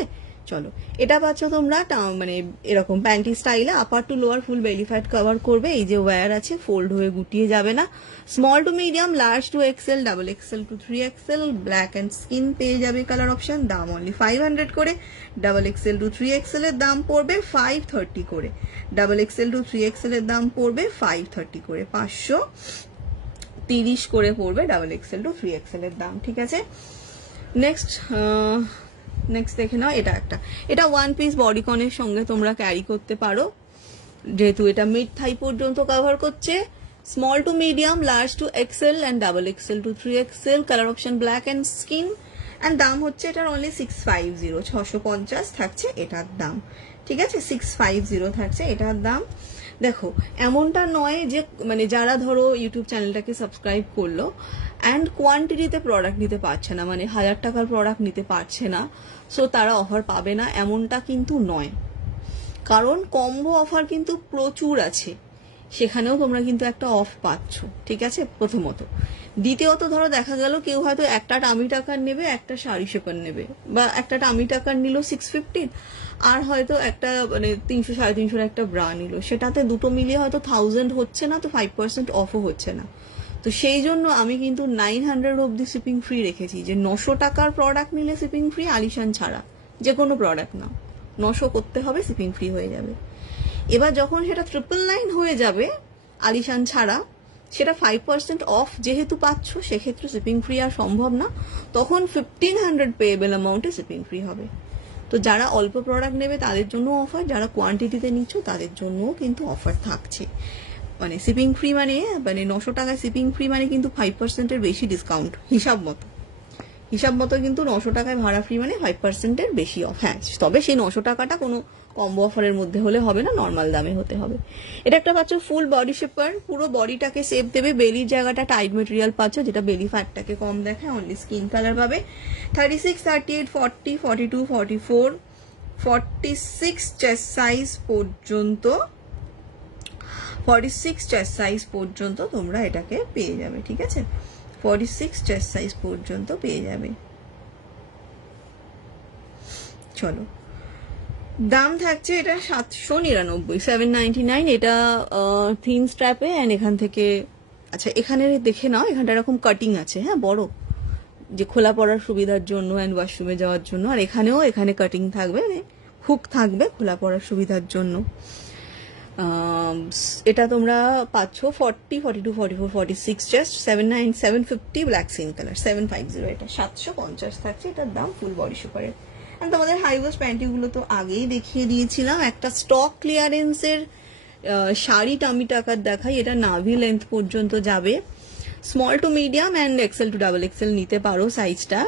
চলো, এটা পাচ্ছ তোমরা মানে এরকম প্যান্টি স্টাইলে, আপার টু লোয়ার ফুল বেলি ফ্যাট কভার করবে। এই যে ওয়্যার আছে, ফোল্ড হয়ে গুটিয়ে যাবে না। Small to medium, large to XL, double XL to 3XL, black and skin পেয়ে যাবে কালার অপশন। দাম অনলি 500 করে। ডাবল এক্সেল টু 3XL এর দাম পড়বে 530 করে। ডাবল এক্সেল টু 3XL এর দাম পড়বে 530 করে, 530 করে পড়বে ডাবল এক্সেল টু 3XL এর দাম। ঠিক আছে, নেক্সট দেখে নাও, এটা ওয়ান পিস বডিকনের সঙ্গে তোমরা ক্যারি করতে পারো, যেহেতু এটা মিড থাই পর্যন্ত কভার করছে। Small to medium, large to XL and double XL to 3XL, colour option black and skin. And দাম হচ্ছে এটার অনলি 650, 650 থাকছে এটার দাম। ঠিক আছে, 650 থাকছে এটার দাম। দেখো, এমনটা নয় যে মানে যারা ধরো ইউটিউব চ্যানেলটাকে সাবস্ক্রাইব করলো অ্যান্ড কোয়ান্টিটিতে প্রোডাক্ট নিতে পারছে না, মানে 1000 টাকার প্রোডাক্ট নিতে পারছে না, সো তারা অফার পাবে না, এমনটা কিন্তু নয়। কারণ কম্বো অফার কিন্তু প্রচুর আছে, সেখানেও তোমরা কিন্তু একটা অফ পাচ্ছ। ঠিক আছে, প্রথমত। দ্বিতীয়ত, ধরো দেখা গেল কেউ হয়তো একটা টামি টাকার নেবে, একটা শাড়ি শেপার নেবে, বা একটা টামি টাকার নিল 650, আর হয়তো একটা মানে 300 350 একটা ব্রা নিল, সেটাতে দুটো মিলিয়ে হয়তো 1000 হচ্ছে না, তো 5% অফও হচ্ছে না। তো সেই জন্য আমি কিন্তু 900 অব্দি শিপিং ফ্রি রেখেছি, যে 900 টাকার প্রোডাক্ট নিলে শিপিং ফ্রি, আলিশান ছাড়া যে কোনো প্রোডাক্ট নাও 900 করতে হবে, শিপিং ফ্রি হয়ে যাবে। এবার যখন সেটা 999 হয়ে যাবে আলিশান ছাড়া, সেটা 5% অফ যেহেতু পাচ্ছ, সেক্ষেত্রে শিপিং ফ্রি আর সম্ভব না, তখন 1500 পেয়েবল অ্যামাউন্টে শিপিং ফ্রি হবে। তো যারা অল্প প্রোডাক্ট নেবে তাদের জন্য অফার, যারা কোয়ান্টিটিতে নিচ্ছ তাদের জন্যও কিন্তু অফার থাকছে। মানে শিপিং ফ্রি মানে 900 টাকায় শিপিং ফ্রি মানে কিন্তু 5%-এর বেশি ডিসকাউন্ট, হিসাব মতো কিন্তু 900 টাকায় ভাড়া ফ্রি মানে 5%-এর বেশি অফ। হ্যাঁ, তবে সেই 900 টাকাটা কোনো কম্বো অফারের মধ্যে হলে হবে না, নর্মাল দামে হতে হবে। এটা একটা পাচ্ছ ফুল বডি শেপার, পুরো বডিটাকে শেপ দেবে, বেলির জায়গাটা টাইট মেটেরিয়াল পাচ্ছ, যেটা বেলি ফ্যাটটাকে কম দেখায়। অনলি স্কিন কালার পাবে। 36, 38, 40, 42, 44, 46 চেস্ট সাইজ পর্যন্ত, 46 চেস্ট সাইজ পর্যন্ত তোমরা এটাকে পেয়ে যাবে। ঠিক আছে, 46 চেস্ট সাইজ পর্যন্ত পেয়ে যাবে। চলো, দাম থাকছে এটা 799, 799। এটা থিন স্ট্র্যাপে, অ্যান্ড এখান থেকে, আচ্ছা এখানে দেখে নাও, এখানটা এরকম কাটিং আছে, হ্যাঁ বড়, যে খোলা পড়ার সুবিধার জন্য অ্যান্ড ওয়াশরুমে যাওয়ার জন্য। আর এখানে কাটিং থাকবে, হুক থাকবে খোলা পড়ার সুবিধার জন্য। এটা তোমরা পাচ্ছ 40, 42, 44, 46 চেস্ট, 750 ব্ল্যাক সিন কালার, 750। এটা 750 থাকছে এটার দাম ফুল বডি শেপারের। আর তোমাদের হাই ওয়েস্ট প্যান্টিগুলো তো আগেই দেখিয়ে দিয়েছিলাম। একটা স্টক ক্লিয়ারেন্সের শাড়ি টামি টাকার দেখাই, এটা নাভি লেন্থ পর্যন্ত যাবে। Small to medium and XL to double XL নিতে পারো সাইজটা।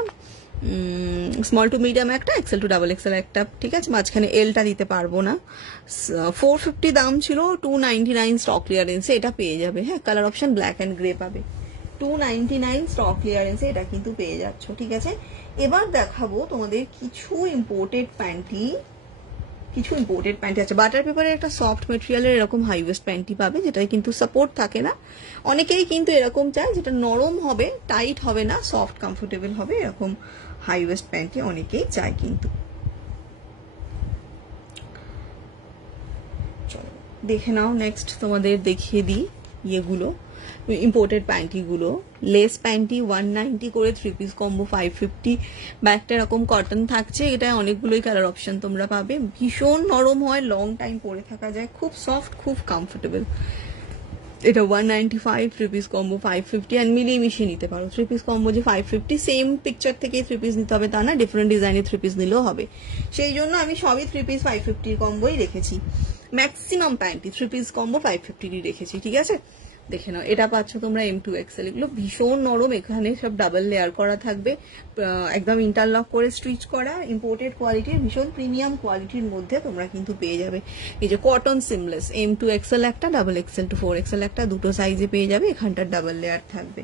স্মল টু মিডিয়াম একটা, এক্সেল টু ডাবল এক্সেল একটা। ঠিক আছে, মাঝখানে এলটা দিতে পারবো না। 450 দাম ছিল, 299 স্টক ক্লিয়ারেন্সে এটা পেয়ে যাবে। হ্যাঁ, colour option black and grey পাবে। 299 স্টক ক্লিয়ারেন্সে এটা কিন্তু পেয়ে যাচ্ছ। ঠিক আছে, এবার দেখাবো তোমাদের কিছু ইম্পোর্টেড প্যান্টি আছে। বাটার পেপারের একটা সফট মেটেরিয়ালের এরকম হাই ওয়েস্ট প্যান্টি পাবে, যেটায় কিন্তু সাপোর্ট থাকে না। অনেকেই কিন্তু এরকম চায় যেটা নরম হবে, টাইট হবে না, সফট কমফোর্টেবল হবে, এরকম হাই ওয়েস্ট প্যান্টি অনেকেই চায় কিন্তু। চলো দেখে নাও, নেক্সট তোমাদের দেখিয়ে দিই ইয়েগুলো, ইম্পোর্টেড প্যান্টিগুলো। লেস প্যান্টি 190 করে, 3 পিস কম্বো 550। ব্যাগটা এরকম কটন থাকছে, এটা অনেকগুলোই কালার অপশন তোমরা পাবে। ভীষণ নরম হয়, লং টাইম পরে থাকা যায়, খুব সফট, খুব কমফোর্টেবল। এটা 195, 3 পিস কম্বো 550, অ্যান্ড মিলিয়ে মিশিয়ে নিতে পারো। 3 পিস কম্বো যে 550, সেম পিকচার থেকে 3 পিস নিতে হবে তা না, ডিফারেন্ট ডিজাইনের 3 পিস নিলেও হবে। সেই জন্য আমি সবই 3 পিস 550 কম্বোই রেখেছি। ম্যাক্সিমাম প্যান্টি 3 পিস কম্বো 550 রেখেছি। ঠিক আছে, দেখে নাও, এটা পাচ্ছ তোমরা M2XL। এগুলো ভীষণ নরম, এখানে সব ডাবল লেয়ার করা থাকবে, একদম ইন্টারলক করে স্টিচ করা, ইম্পোর্টেড কোয়ালিটির, ভীষণ প্রিমিয়াম কোয়ালিটির মধ্যে তোমরা কিন্তু পেয়ে যাবে। এই যে কটন সিমলেস, M2XL একটা, ডাবল এক্সেল টু 4XL একটা, দুটো সাইজে পেয়ে যাবে। এখানটার ডাবল লেয়ার থাকবে।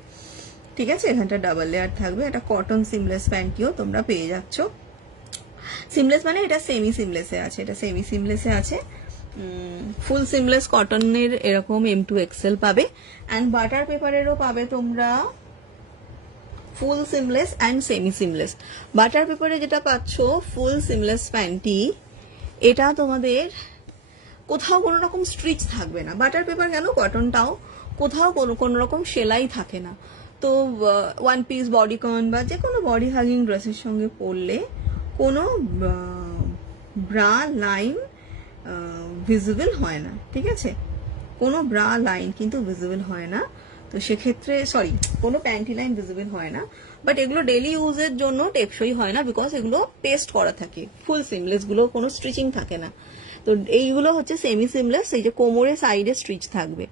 ঠিক আছে, এখানটার ডাবল লেয়ার থাকবে। একটা কটন সিমলেস প্যান্টিও তোমরা পেয়ে যাচ্ছ। সিমলেস মানে এটা সেমি সিমলেসে আছে, এটা সেমি সিমলেসে আছে। ফুল সিমলেস কটনের এরকম M2XL পাবে। অ্যান্ড বাটার পেপারেরও পাবে তোমরা full seamless and semi seamless. Butter পেপারে যেটা পাচ্ছ ফুল সিমলেস প্যান্টি, এটা তোমাদের কোথাও কোনো রকম স্ট্রিচ থাকবে না। বাটার পেপার কেন, কটনটাও কোথাও কোনো রকম সেলাই থাকে না। তো ওয়ান পিস বডিকন বা যে কোনো বডি হাগিং ড্রেসের সঙ্গে পরলে কোনো ব্রা লাইন ভিজিবল হয় না, ঠিক আছে? কোনো ব্রা লাইন কিন্তু ভিজিবল হয় না। তো সেক্ষেত্রে কোনো প্যান্টি লাইন ভিজিবল হয় না। বাট এগুলো ডেলি ইউজের জন্য টেকসই হয় না, বিকজ এগুলো পেস্ট করা থাকে। ফুল সিমলেস গুলো কোনো স্টিচিং থাকে না। তো এইগুলো হচ্ছে সেমি সিমলেস, এই যে কোমরে সাইডে স্ট্রিচ থাকবে।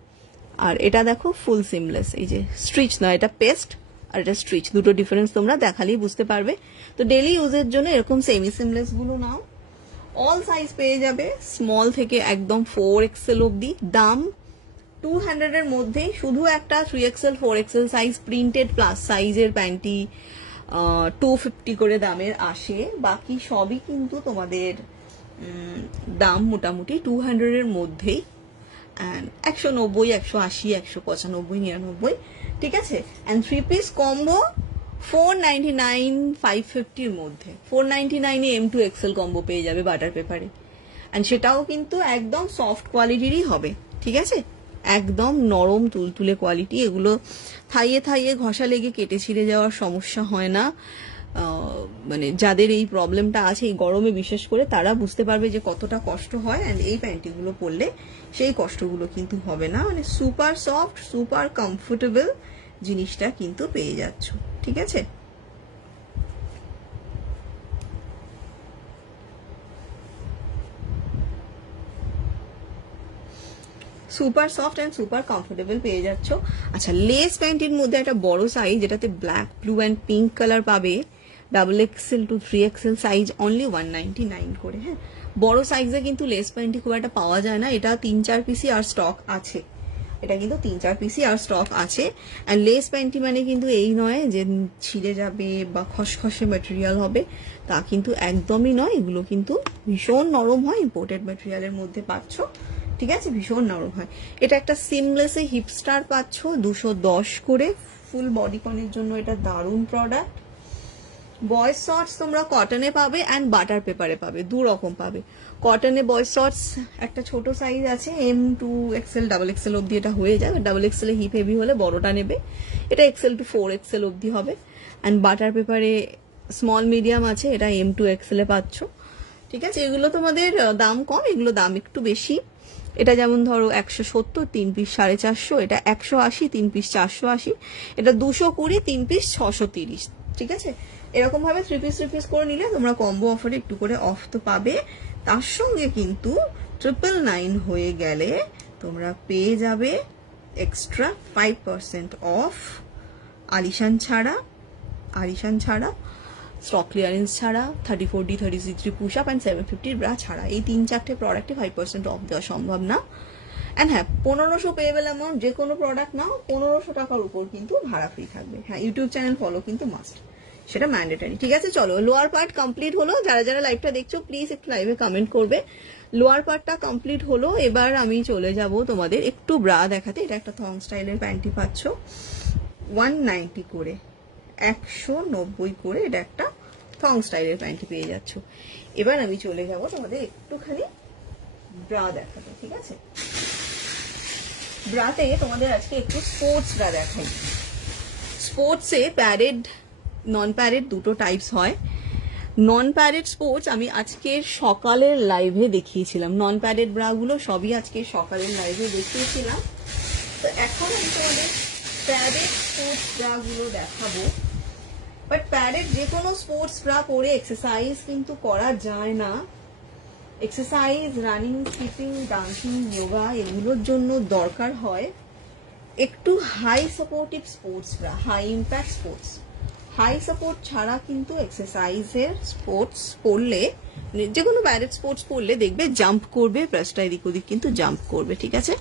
আর এটা দেখো ফুল সিমলেস, এই যে স্ট্রিচ না, এটা পেস্ট আর এটা স্ট্রিচ, দুটো ডিফারেন্স তোমরা দেখালেই বুঝতে পারবে। তো ডেলি ইউজের জন্য এরকম সেমি সিমলেস গুলো নাও। অল সাইজ পেয়ে যাবে, স্মল থেকে একদম 4XL অব্দি। দাম 200 এর মধ্যেই। শুধু একটা 3XL 4XL size printed plus সাইজের প্যান্টি 250 করে দামের আসে। বাকি সবই কিন্তু তোমাদের দাম মোটামুটি 200 এর মধ্যেই। 190, 180, 195, 99, ঠিক আছে? অ্যান্ড 3 পিস কম্বো 499, 550 এর মধ্যে। 499 এ M2XL কম্বো পেয়ে যাবে বাটার পেপারে। অ্যান্ড সেটাও কিন্তু একদম সফট কোয়ালিটিরই হবে, ঠিক আছে? একদম নরম তুলতুলে কোয়ালিটি। এগুলো থাইয়ে থাইয়ে ঘষা লেগে কেটে ছিঁড়ে যাওয়ার সমস্যা হয় না। মানে যাদের এই প্রবলেমটা আছে এই গরমে বিশেষ করে, তারা বুঝতে পারবে যে কতটা কষ্ট হয়। অ্যান্ড এই প্যান্টিগুলো পরলে সেই কষ্টগুলো কিন্তু হবে না। মানে সুপার সফট, সুপার কমফোর্টেবল জিনিসটা কিন্তু পেয়ে যাচ্ছ, ঠিক আছে? Super soft and super comfortable পেয়ে যাচ্ছ। আচ্ছা, লেস প্যান্টির মধ্যে একটা বড় সাইজ, যেটাতে black, blue and pink colour পাবে, XXL to 3XL size, only 199 করে। হ্যাঁ, বড় সাইজে কিন্তু লেস প্যান্টি খুব একটা পাওয়া যায় না। এটা 3-4 পিসই আর স্টক আছে। এটা কিন্তু 3-4 পিসই আর স্টক আছে। অ্যান্ড লেস প্যান্টি মানে কিন্তু এই নয় যে ছিঁড়ে যাবে বা খসখসে ম্যাটেরিয়াল হবে, তা কিন্তু একদমই নয়। এগুলো কিন্তু ভীষণ নরম হয়, ইম্পোর্টেড ম্যাটেরিয়ালের মধ্যে পাচ্ছ, ঠিক আছে? ভীষণ নরম হয়। এটা একটা সিমলেসে হিপস্টার পাচ্ছ 210 করে। ফুল বডিকনের জন্য এটা দারুণ প্রোডাক্ট। বয়েজ শর্টস তোমরা কটনে পাবে অ্যান্ড বাটার পেপারে পাবে, দু রকম পাবে। কটনে বয়েজ শর্টস একটা ছোট সাইজ আছে, M2XL, XXL অব্দি এটা হয়ে যাবে। XXL এ হিপ হেভি হলে বড়টা নেবে, এটা XL to 4XL অব্দি হবে। অ্যান্ড বাটার পেপারে স্মল মিডিয়াম আছে, এটা M2XL এ পাচ্ছ, ঠিক আছে? এগুলো তোমাদের দাম কম, এগুলো দাম একটু বেশি। এটা যেমন ধরো 170, 3 পিস 450, এটা 180, 3 পিস 480, এটা 220, 3 পিস 630, ঠিক আছে? এরকম ভাবে 3 পিস করে নিলে তোমরা কম্বো অফারে একটু করে অফ তো পাবে। তার সঙ্গে কিন্তু 999 হয়ে গেলে তোমরা পেয়ে যাবে এক্সট্রা 5% অফ। আলিশান ছাড়া, স্টক ক্লিয়ারেন্স ছাড়া, 34D 36D push up and 750 bra ছাড়া, এই 3-4টে প্রোডাক্টে 5% অফ দেওয়া সম্ভব না। অ্যান্ড হ্যাঁ, 1500 পেয়েবল অ্যামাউন্ট, যে কোনো প্রোডাক্ট নাও 1500 টাকার উপর কিন্তু ভাড়া ফ্রি থাকবে। হ্যাঁ, ইউটিউব চ্যানেল ফলো কিন্তু মাস্ট, সেটা ম্যান্ডেটারি, ঠিক আছে? চলো, লোয়ার পার্ট কমপ্লিট হলো। যারা যারা লাইভটা দেখছো প্লিজ একটু লাইভে কমেন্ট করবে। লোয়ার পার্টটা কমপ্লিট হলো। এবার আমি চলে যাব তোমাদের একটু ব্রা দেখাতে। এটা একটা থং স্টাইলের প্যান্টি পাচ্ছ 190 করে, 190 করে। এটা একটা থং স্টাইলের প্যান্টি পেয়ে যাচ্ছ। এবার আমি চলে যাব তোমাদের একটুখানি ব্রা দেখাতে, ঠিক আছে? ব্রাতে তোমাদের আজকে একটু স্পোর্টস ব্রা দেখাই। স্পোর্টসে প্যারেড, নন প্যারেড দুটো টাইপস হয়। নন প্যারেড স্পোর্টস আমি আজকের সকালের লাইভে দেখিয়েছিলাম। নন প্যারেড ব্রাগুলো সবই আজকে সকালের লাইভে দেখিয়েছিলাম। তো এখন আমি তোমাদের প্যারেড স্পোর্টস ব্রাগুলো দেখাবো। বাট প্যারেড যে কোনো স্পোর্টস ব্রা পরে এক্সারসাইজ কিন্তু করা যায় না। Exercise, running, skipping, dancing, yoga, এগুলোর জন্য দরকার হয় একটু high supportive sports bra, high impact sports. High support ছাড়া কিন্তু এক্সারসাইজের স্পোর্টস পড়লে, যে কোনো প্যারেড স্পোর্টস পড়লে দেখবে জাম্প করবে, ব্রাশটা এদিক ওদিক কিন্তু জাম্প করবে, ঠিক আছে?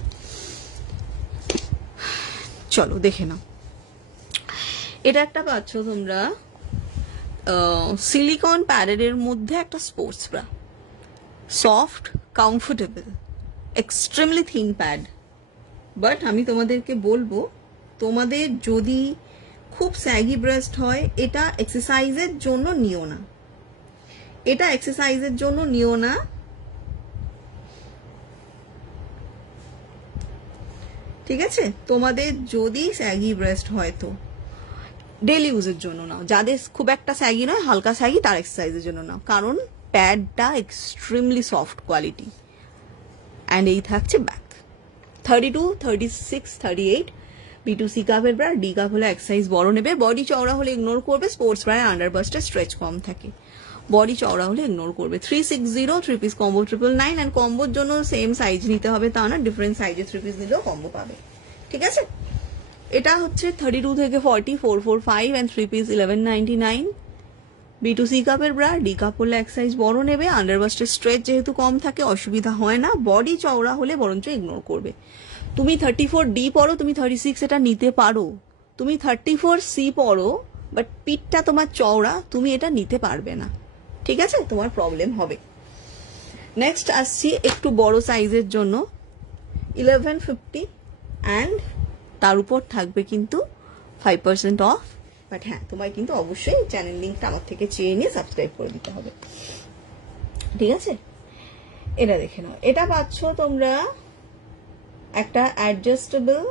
চলো দেখে নাও। এটা একটা পাচ্ছ তোমরা সিলিকন প্যারেডের মধ্যে একটা sports bra, soft, comfortable, extremely thin pad. But আমি তোমাদেরকে বলবো, তোমাদের যদি খুব স্যাগি ব্রেস্ট হয়, এটা এক্সারসাইজের জন্য নিও না, এটা এক্সারসাইজের জন্য নিও না। ঠিক আছে, তোমাদের যদি স্যাগি ব্রেস্ট হয় তো ডেলি ইউজের জন্য নাও, যাদের খুব একটা স্যাগি নয় হালকা স্যাগি তার এক্সারসাইজের জন্য নাও, কারণ প্যাডটা এক্সট্রিমলি সফট কোয়ালিটি। অ্যান্ড এই থাকছে ব্যাক 32, 36, 38 B2C কাপের ব্রা। ডি কাপ হলে এক্সারসাইজ বড় নেবে, বডি চওড়া হলে ইগনোর করবে, স্পোর্টস ব্রায় আন্ডারবাস্টে স্ট্রেচ কম থাকে, বডি চওড়া হলে ইগনোর করবে। 360 3 পিস কম্বো 999, অ্যান্ড কম্বোর জন্য সেম সাইজ নিতে হবে তা না, ডিফারেন্ট সাইজে 3 পিস নিলেও কম্বো পাবে। ঠিক আছে, এটা হচ্ছে 32 থেকে 40 445 অ্যান্ড 3 পিস 1199। B2C কাপের ব্রা, ডি কাপ হলে এক সাইজ বড় নেবে, আন্ডারবাস্টের স্ট্রেচ যেহেতু কম থাকে অসুবিধা হয় না, বডি চওড়া হলে বরঞ্চ ইগনোর করবে। তুমি 34D পরো, তুমি 36 এটা নিতে পারো, তুমি 34C পরো, বাট পিঠটা তোমার চওড়া, তুমি এটা নিতে পারবে না। ঠিক আছে, তোমার প্রবলেম হবে। নেক্সট আসছি একটু বড় সাইজের জন্য 1150, অ্যান্ড তার উপর থাকবে কিন্তু 5% অফ। বাট হ্যাঁ, তোমায় কিন্তু অবশ্যই চ্যানেল লিঙ্কটা আমার থেকে চেয়ে নিয়ে সাবস্ক্রাইব করে দিতে হবে। ঠিক আছে, এটা দেখে নাও, এটা পাচ্ছ তোমরা একটা adjustable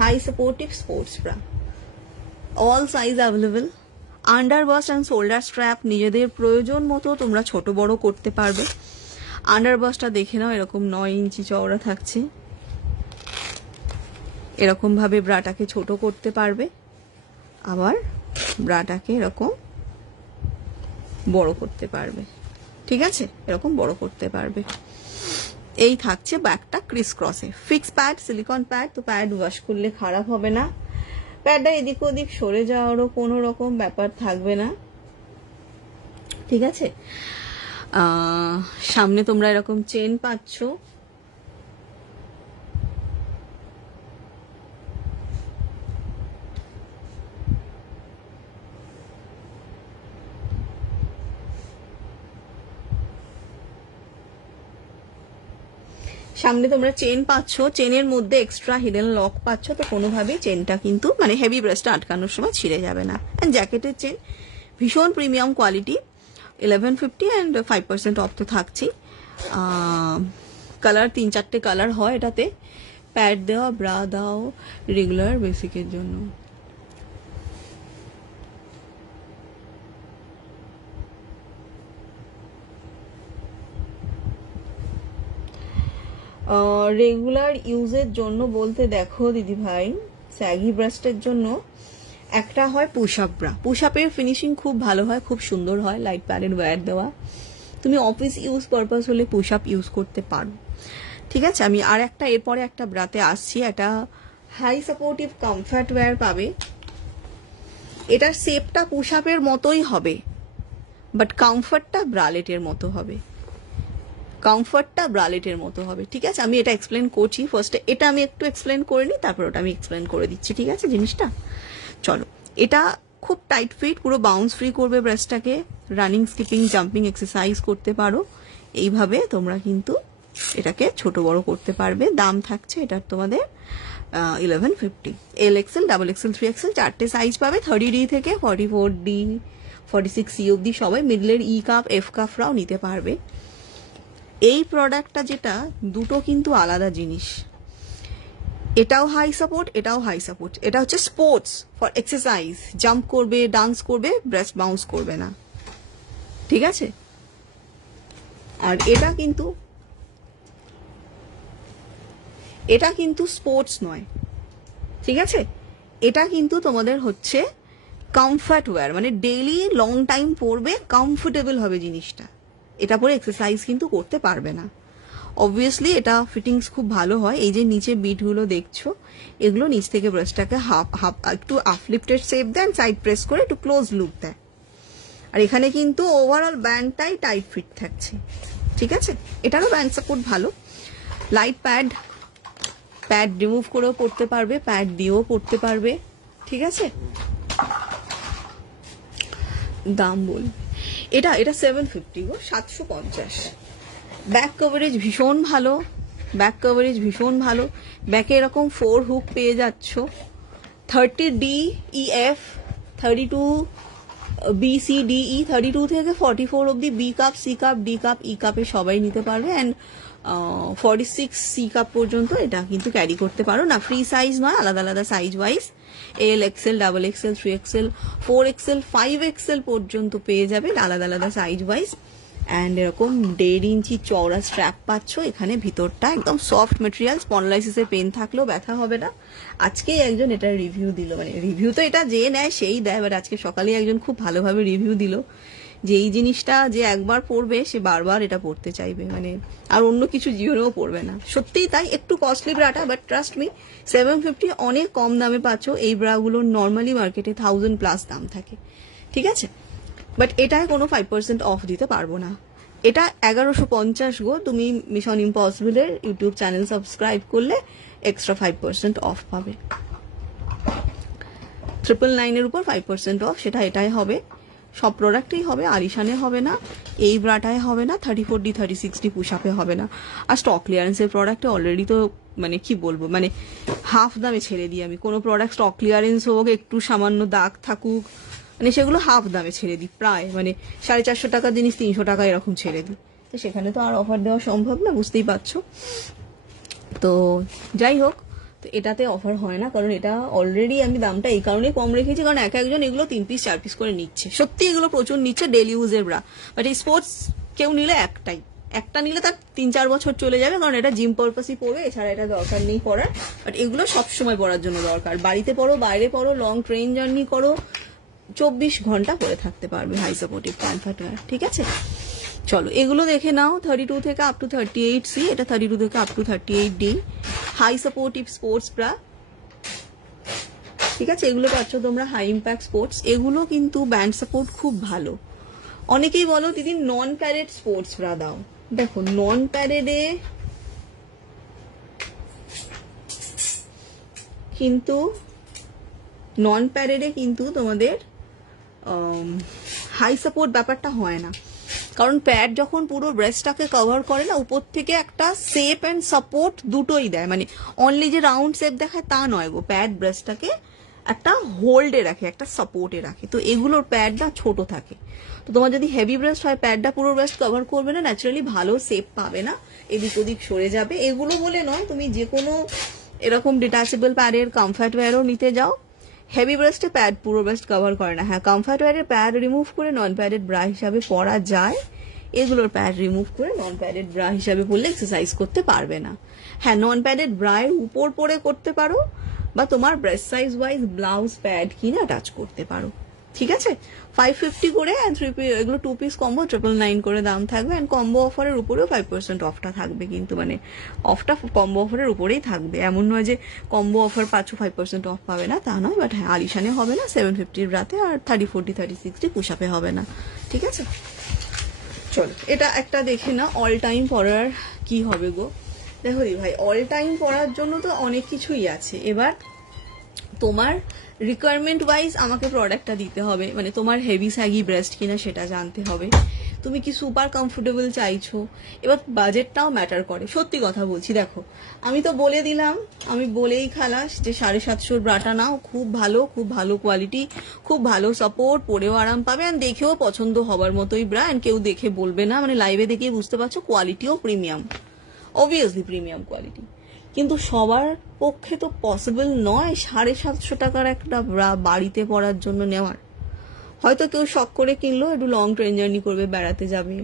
high supportive sports bra, all size available, underbust and shoulder strap, নিজেদের প্রয়োজন মতো তোমরা ছোট বড় করতে পারবে। আন্ডারবাস্টটা দেখে নাও, এরকম 9 ইঞ্চি চওড়া থাকছে, এরকম ভাবে ব্রাটাকে ছোট করতে পারবে, আবার ব্রাটাকে এরকম বড় করতে পারবে। ঠিক আছে, এরকম বড় করতে পারবে। এই থাকছে ব্যাকটা ক্রিস ক্রসে, ফিক্স প্যাড, সিলিকন প্যাড, তো প্যাড ওয়াশ করলে খারাপ হবে না, প্যাডটা এদিক ওদিক সরে যাওয়ারও কোনো রকম ব্যাপার থাকবে না। ঠিক আছে, সামনে তোমরা এরকম চেন পাচ্ছ, সামনে তোমরা চেন পাচ্ছ, চেনের মধ্যে এক্সট্রা হিডেন লক পাচ্ছ, তো কোনোভাবেই চেনটা কিন্তু মানে হেভি ব্রেস্টটা আটকানোর সময় ছিঁড়ে যাবে না। অ্যান্ড জ্যাকেটের চেন ভীষণ প্রিমিয়াম কোয়ালিটি, 1150 অ্যান্ড 5% অফ তো থাকছেই। কালার 3-4টে কালার হয় এটাতে, প্যাড দেওয়া, ব্রা দাও রেগুলার বেসিকের জন্য। রেগুলার ইউজের জন্য বলতে দেখো দিদি ভাই, স্যাগি ব্রাস্টের জন্য একটা হয় পুশ আপ ব্রা, পুশ আপের ফিনিশিং খুব ভালো হয়, খুব সুন্দর হয়, লাইট প্যাডেড ওয়্যার দেওয়া, তুমি অফিস ইউজ পারপাস হলে পুশ আপ ইউজ করতে পারো। ঠিক আছে, আমি আর একটা এরপরে একটা ব্রাতে আসছি, এটা হাই সাপোর্টিভ কমফর্ট ওয়্যার পাবে, এটার শেপটা পুশ আপের মতোই হবে, বাট কমফর্টটা ব্রালেটের মতো হবে, কমফর্টটা ব্রালেটের মতো হবে। ঠিক আছে, আমি এটা এক্সপ্লেন করছি, ফার্স্টে এটা আমি একটু এক্সপ্লেন করে নিই, তারপর ওটা আমি এক্সপ্লেন করে দিচ্ছি। ঠিক আছে জিনিসটা, চলো। এটা খুব টাইট ফিট, পুরো বাউন্স ফ্রি করবে ব্রেস্টটাকে, রানিং, স্কিপিং, জাম্পিং এক্সারসাইজ করতে পারো, এইভাবে তোমরা কিন্তু এটাকে ছোট বড় করতে পারবে। দাম থাকছে এটার তোমাদের 1150, LXL, XXL, 3XL 4টে সাইজ পাবে, 30D থেকে 44D 46C অব্দি সবাই, মিডলের ই কাপ এফ কাপরাও নিতে পারবে। এই প্রোডাক্টটা যেটা, দুটো কিন্তু আলাদা জিনিস, এটাও হাই সাপোর্ট, এটাও হাই সাপোর্ট, এটা হচ্ছে স্পোর্টস ফর এক্সারসাইজ, জাম্প করবে, ডান্স করবে, ব্রেস্ট বাউন্স করবে না। ঠিক আছে, আর এটা কিন্তু স্পোর্টস নয়। ঠিক আছে, এটা কিন্তু তোমাদের হচ্ছে কমফর্ট ওয়্যার, মানে ডেইলি লং টাইম পরবে, কমফোর্টেবল হবে জিনিসটা, এটা পরে এক্সারসাইজ কিন্তু করতে পারবে না। অবভিয়াসলি এটা ফিটিংস খুব ভালো হয়, এই যে নিচে বিটগুলো দেখছো, এগুলো নিচ থেকে ব্রেস্টটাকে একটু আপলিফটেড শেপ দেন, সাইড প্রেস করে একটু ক্লোজ লুক দেয়, আর এখানে কিন্তু ওভারঅল ব্যান্ডটাই টাইট ফিট থাকছে। ঠিক আছে, এটারও ব্যান্ড সাপোর্ট ভালো, লাইট প্যাড, প্যাড রিমুভ করেও পড়তে পারবে, প্যাড দিয়েও পড়তে পারবে। ঠিক আছে, দাম বল, এটা 750 গো, 750। ব্যাক কভারেজ ভীষণ ভালো, ব্যাক কভারেজ ভীষণ ভালো, ব্যাকে এরকম 4 হুক পেয়ে যাচ্ছ, 30D-EF, 32B-C-D-E, 32 থেকে 44 অব্দি B cup, C cup, D cup, E কাপে সবাই নিতে পারবে। অ্যান্ড 46 সি কাপ পর্যন্ত এটা কিন্তু ক্যারি করতে পারো না, ফ্রি সাইজ নয়, আলাদা আলাদা size wise L, XL, double XL, 3XL, 4XL, 5XL পর্যন্ত পেয়ে যাবে আলাদা আলাদা সাইজ ওয়াইজ। অ্যান্ড এরকম 1.5 ইঞ্চি চওড়া স্ট্র্যাপ পাচ্ছ, এখানে ভিতরটা একদম সফট মেটেরিয়াল, স্পন্ডলাইসিসের পেন থাকলেও ব্যথা হবে না। আজকেই একজন এটার রিভিউ দিল, মানে রিভিউ তো এটা যে নেয় সেই দেয়, বাট আজকে সকালে একজন খুব ভালোভাবে রিভিউ দিল যে এই জিনিসটা যে একবার পরবে সে বারবার এটা পরতে চাইবে, মানে আর অন্য কিছু জীবনেও পরবে না। সত্যিই তাই, একটু কস্টলি ব্রাটা, বাট ট্রাস্ট মি 750 অনেক কম দামে পাচ্ছ। এই ব্রাগুলোর নর্মালি মার্কেটে 1000+ দাম থাকে, ঠিক আছে, বাট এটায় কোনো 5% অফ দিতে পারবো না। এটা 1150 গো, তুমি মিশন ইম্পসিবলের ইউটিউব চ্যানেল সাবস্ক্রাইব করলে এক্সট্রা 5% অফ পাবে। 999 এর উপর 5% অফ, সেটা এটাই হবে, সব প্রোডাক্টেই হবে, আলিশানে হবে না, এই ব্রাটায় হবে না, 34D 36D পুশ আপে হবে না। আর স্টক ক্লিয়ারেন্সের প্রোডাক্টে অলরেডি তো মানে কি বলবো, মানে হাফ দামে ছেড়ে দিই আমি। কোনো প্রোডাক্ট স্টক ক্লিয়ারেন্স হোক, একটু সামান্য দাগ থাকুক, মানে সেগুলো হাফ দামে ছেড়ে দিই, প্রায় মানে 450 টাকার জিনিস 300 টাকা এরকম ছেড়ে দিই। তো সেখানে তো আর অফার দেওয়া সম্ভব না, বুঝতেই পারছো। তো যাই হোক, তো এটাতে অফার হয় না, কারণ এটা অলরেডি আমি দামটা এই কারণে কম রেখেছি, কারণ একজন এগুলো 3 পিস 4 পিস করে নিচ্ছে, সত্যি এগুলো প্রচুর নিচ্ছে ডেলি ইউজের ব্রা। বাট এই স্পোর্টস কেউ নিলে একটা নিলে তার 3-4 বছর চলে যাবে, কারণ এটা জিম পারপাসই পড়বে, এছাড়া এটা দরকার নেই পড়ার। বাট এগুলো সবসময় পড়ার জন্য দরকার, বাড়িতে পড়ো, বাইরে পড়ো, লং ট্রেন জার্নি করো, 24 ঘন্টা পরে থাকতে পারবে হাই সাপোর্টিভ কমফর্টার, ঠিক আছে। চলো এগুলো দেখে নাও, 32 থেকে আপ টু 38C, এটা 32 থেকে up to 38D, high supportive sports bra, ঠিক আছে। এগুলো পাচ্ছ তোমরা হাই ইম্প্যাক্ট স্পোর্টস, এগুলো কিন্তু ব্যান্ড সাপোর্ট খুব ভালো। অনেকেই বলো দিদি নন প্যারেড স্পোর্টস ব্রা দাও, দেখো নন প্যারেডে কিন্তু তোমাদের হাই সাপোর্ট ব্যাপারটা হয় না, কারণ প্যাড যখন পুরো ব্রেস্টটাকে কভার করে না, উপর থেকে একটা শেপ অ্যান্ড সাপোর্ট দুটোই দেয়, মানে অনলি যে রাউন্ড শেপ দেখায় তা নয় গো, প্যাড ব্রেস্টটাকে একটা হোল্ডে রাখে, একটা সাপোর্টে রাখে। তো এগুলোর প্যাডটা ছোট থাকে, তো তোমার যদি হেভি ব্রেস্ট হয় প্যাডটা পুরো ব্রেস্ট কভার করবে না, ন্যাচারালি ভালো শেপ পাবে না, এদিক ওদিক সরে যাবে। এগুলো বলে নয়, তুমি যে কোনো এরকম ডিটাচেবল প্যাডের কমফর্ট ওয়্যারও নিতে যাও, হেভি ব্রেস্টে প্যাড পুরো ব্রেস্ট কভার করে না। হ্যাঁ, কমফর্ট ওয়্যারের প্যাড রিমুভ করে নন প্যাডেড ব্রা হিসাবে পরা যায়, এগুলোর প্যাড রিমুভ করে নন প্যাডেড ব্রা হিসাবে পরলে এক্সারসাইজ করতে পারবে না। হ্যাঁ, নন প্যাডেড ব্রায়ের উপর পরে করতে পারো, বা তোমার breast size wise blouse pad কিনে অ্যাটাচ করতে পারো, ঠিক আছে। 550 করে, এগুলো 2 পিস কম্বো 999 করে দাম থাকবে। অ্যান্ড কম্বো অফারের উপরেও 5% অফটা থাকবে, কিন্তু মানে অফটা কম্বো অফারের উপরেই থাকবে, এমন নয় যে কম্বো অফার পাচ্ছ 5% অফ পাবে না, তা নয়। বাট হ্যাঁ, আলিশানে হবে না 750 রাতে, আর 34D 36D পুশআপে হবে না, ঠিক আছে। চলো এটা একটা দেখে না, অল টাইম পরার কি হবে গো। দেখো ভাই, অল টাইম পরার জন্য তো অনেক কিছুই আছে, এবার তোমার রিকোয়ারমেন্ট ওয়াইজ আমাকে প্রোডাক্টটা দিতে হবে, মানে তোমার হেভি স্যাগি ব্রেস্ট কিনা সেটা জানতে হবে, তুমি কি সুপার কমফোর্টেবল চাইছো, এবার বাজেটটাও ম্যাটার করে। সত্যি কথা বলছি, দেখো আমি তো বলে দিলাম, আমি বলেই খালাস যে 750 ব্রাটা নাও, খুব ভালো কোয়ালিটি, খুব ভালো সাপোর্ট, পরেও আরাম পাবে, আর দেখেও পছন্দ হবার মতোই ব্রা, আর কেউ দেখে বলবে না, মানে লাইভে দেখেই বুঝতে পারছো কোয়ালিটিও প্রিমিয়াম, অবভিয়াসলি প্রিমিয়াম কোয়ালিটি। কিন্তু সবার পক্ষে তো পসিবল নয় 750 টাকার একটা ব্রা বাড়িতে পরার জন্য নেওয়ার। হয়তো কেউ শখ করে কিনলো, একটু লং ট্রেন জার্নি করবে, বেড়াতে যাবে,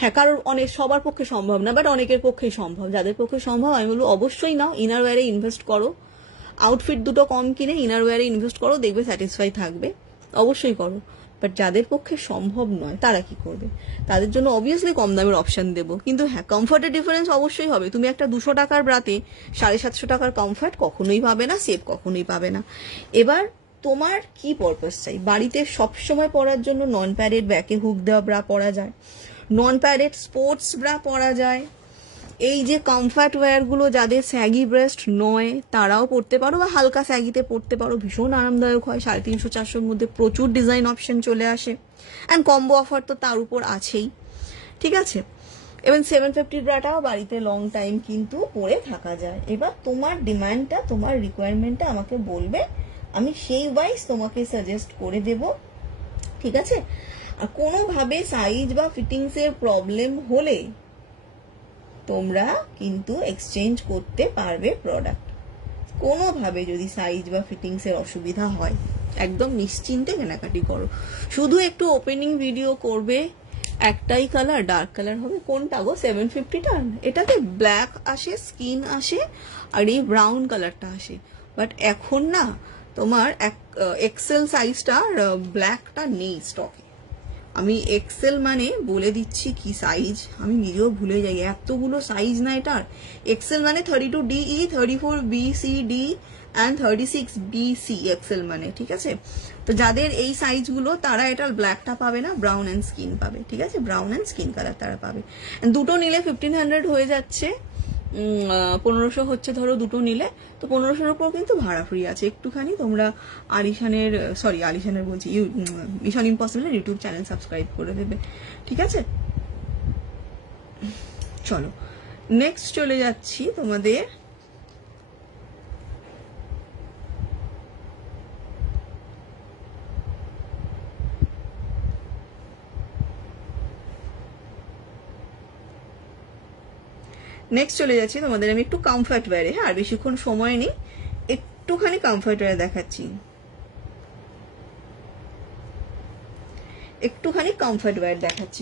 হ্যাঁ, কারণ অনেক সবার পক্ষে সম্ভব না, বাট অনেকের পক্ষেই সম্ভব। যাদের পক্ষে সম্ভব আমি বলবো অবশ্যই নাও, ইনার ওয়্যারে ইনভেস্ট করো, আউটফিট দুটো কম কিনে ইনার ওয়্যারে ইনভেস্ট করো, দেখবে স্যাটিসফাই থাকবে, অবশ্যই করো। বাট যাদের পক্ষে সম্ভব নয় তারা কি করবে, তাদের জন্য অবভিয়াসলি কম দামের অপশন দেবো, কিন্তু হ্যাঁ কমফর্টের ডিফারেন্স অবশ্যই হবে। তুমি একটা 200 টাকার ব্রাতে 750 টাকার কমফর্ট কখনোই পাবে না, সেফ কখনোই পাবে না। এবার তোমার কি পারপাস চাই, বাড়িতে সবসময় পরার জন্য নন প্যাডেড ব্যাকে হুক দেওয়া ব্রা পরা যায়, নন প্যাডেড স্পোর্টস ব্রা পরা যায়, এই যে কমফর্ট ওয়্যারগুলো যাদের স্যাগি ব্রেস্ট নয় তারাও পরতে পারো, বা হালকা স্যাগিতে পরতে পারো, ভীষণ আরামদায়ক হয়, 350-400 মধ্যে প্রচুর ডিজাইন অপশন চলে আসে, অ্যান্ড কম্বো অফার তো তার উপর আছেই, ঠিক আছে। এবং 750 ব্রাটাও বাড়িতে লং টাইম কিন্তু পরে থাকা যায়। এবার তোমার ডিমান্ডটা, তোমার রিকোয়ারমেন্টটা আমাকে বলবে, আমি সেই ওয়াইজ তোমাকে সাজেস্ট করে দেব, ঠিক আছে? আর কোনোভাবে সাইজ বা ফিটিংস এর প্রবলেম হলে তোমরা কিন্তু এক্সচেঞ্জ করতে পারবে প্রোডাক্ট। কোনোভাবে যদি সাইজ বা ফিটিংস এর অসুবিধা হয় একদম নিশ্চিন্তে কেনাকাটি করো। শুধু একটু ওপেনিং ভিডিও করবে, একটাই কালার, ডার্ক কালার হবে। কোনটা গো? 750টা। এটাতে ব্ল্যাক আসে, স্কিন আসে, আর এই ব্রাউন কালারটা আসে। বাট এখন না তোমার এক্সেল সাইজটার ব্ল্যাকটা নেই স্টকে। আমি এক্সেল মানে বলে দিচ্ছি কি সাইজ, আমি নিজেও ভুলে যাই, এতগুলো সাইজ না এটার। এক্সেল মানে 32DE, 34BCD and 36BC Excel মানে, ঠিক আছে? তো যাদের এই সাইজগুলো তারা এটার ব্ল্যাকটা পাবে না, ব্রাউন অ্যান্ড স্কিন পাবে, ঠিক আছে? ব্রাউন অ্যান্ড স্কিন কালার তারা পাবে। দুটো নিলে 1500 হয়ে যাচ্ছে, 1500 হচ্ছে ধরো দুটো নিলে, তো 1500-এর উপর কিন্তু ভাড়া ফ্রি আছে। একটুখানি তোমরা আলিশানের বলছি, মিশন ইম্পসিবলের ইউটিউব চ্যানেল সাবস্ক্রাইব করে দেবে, ঠিক আছে? চলো নেক্সট চলে যাচ্ছি তোমাদের আমি একটু কমফর্ট ওয়্যারে। হ্যাঁ, আর বেশিক্ষণ সময় নেই, একটুখানি কমফর্ট ওয়্যার দেখাচ্ছি,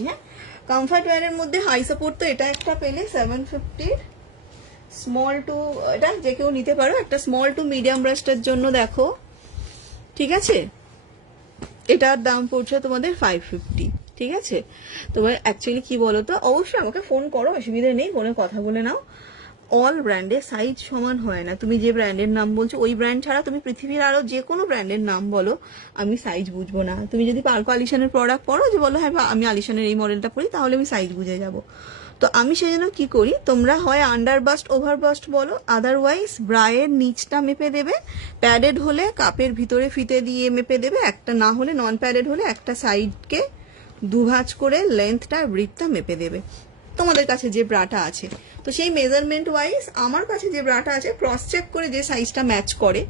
হ্যাঁ। কমফর্ট ওয়্যারের মধ্যে হাই সাপোর্ট তো এটা একটা পেলে 750, স্মল টু, এটা যে কেউ নিতে পারো। একটা স্মল টু মিডিয়াম ব্রাস্টের জন্য দেখো, ঠিক আছে? এটার দাম পড়ছে তোমাদের 550, ঠিক আছে? তোমার অ্যাকচুয়ালি কি বলতো, অবশ্যই আমাকে ফোন করো, অসুবিধা নেই, ফোনে কথা বলে নাও। অল ব্র্যান্ডের সাইজ সমান হয় না। তুমি যে ব্র্যান্ডের নাম বলছো ওই ব্র্যান্ড ছাড়া তুমি পৃথিবীর আরো যে কোনো ব্র্যান্ডের নাম বলো, আমি সাইজ বুঝবো না। তুমি যদি পার্কো আলিশানের প্রোডাক্ট পড়ো, যে বলো হ্যাঁ আমি আলিশানের এই মডেলটা পড়ি, তাহলে আমি সাইজ বুঝে যাব। তো আমি সেই জন্য কি করি, তোমরা হয় আন্ডার বাস্ট ওভার বাস্ট বলো, আদারওয়াইজ ব্রায়ের নিচটা মেপে দেবে, প্যাডেড হলে কাপের ভিতরে ফিতে দিয়ে মেপে দেবে, একটা না হলে নন প্যাডেড হলে একটা সাইডকে দুভাঁজ করে লেন্থটা ব্রিথটা মেপে দেবে তোমাদের কাছে যে ব্রাটা আছে। তো সেই মেজারমেন্ট ওয়াইজ আমার কাছে যে ব্রাটা আছে ক্রস চেক করে যে সাইজটা ম্যাচ করে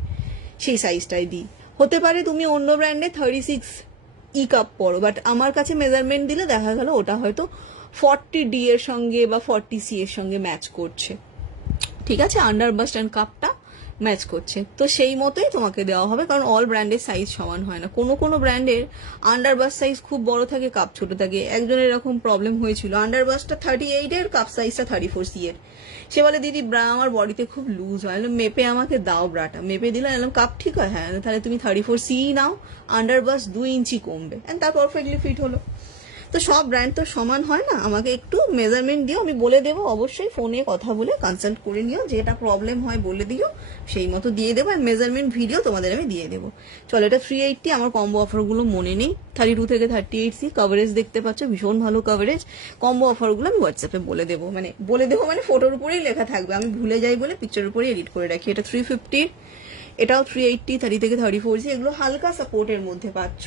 সেই সাইজটাই দিই। হতে পারে তুমি অন্য ব্র্যান্ডে 36E কাপ পরো, বাট আমার কাছে মেজারমেন্ট দিলে দেখা গেল ওটা হয়তো 40D এর সঙ্গে বা 40C এর সঙ্গে ম্যাচ করছে, ঠিক আছে? আন্ডার বাস্ট অ্যান্ড কাপটা ম্যাচ করছে, তো সেই মতোই তোমাকে দেওয়া হবে, কারণ অল ব্র্যান্ডের সাইজ সমান হয় না। কোনো ব্র্যান্ডের আন্ডার বাস্ট সাইজ খুব বড় থাকে, কাপ ছোট থাকে। একজনের এরকম প্রবলেম হয়েছিল, আন্ডার বাস্টটা 38 এর, কাপ সাইজটা 34C এর। সে বলে দিদি ব্রা আমার বডিতে খুব লুজ হয়, মেপে আমাকে দাও ব্রাটা। মেপে দিলাম, এলাম কাপ ঠিক হয়, হ্যাঁ তাহলে তুমি 34C নাও, আন্ডার বাস্ট 2 ইঞ্চি কমবে, এন্ড তার পারফেক্টলি ফিট হলো। তো সব ব্র্যান্ড তো সমান হয় না, আমাকে একটু মেজারমেন্ট দিও, আমি বলে দেবো। অবশ্যই ফোনে কথা বলে কনসাল্ট করে নিও, যেটা প্রবলেম হয় বলে দিও, সেই মতো দিয়ে দেবো। আর মেজারমেন্ট ভিডিও তোমাদের আমি দিয়ে দেবো। চলো, এটা 380, আমার কম্বো অফারগুলো মনে নেই, 32 থেকে 38C কভারেজ দেখতে পাচ্ছ, ভীষণ ভালো কভারেজ। কম্বো অফারগুলো আমি হোয়াটসঅ্যাপে বলে দেবো মানে ফটোর উপরেই লেখা থাকবে, আমি ভুলে যাই বলে পিকচারের উপরে এডিট করে রাখি। এটা 350, এটাও 380, 30 থেকে 34C। এগুলো হালকা সাপোর্টের মধ্যে পাচ্ছ।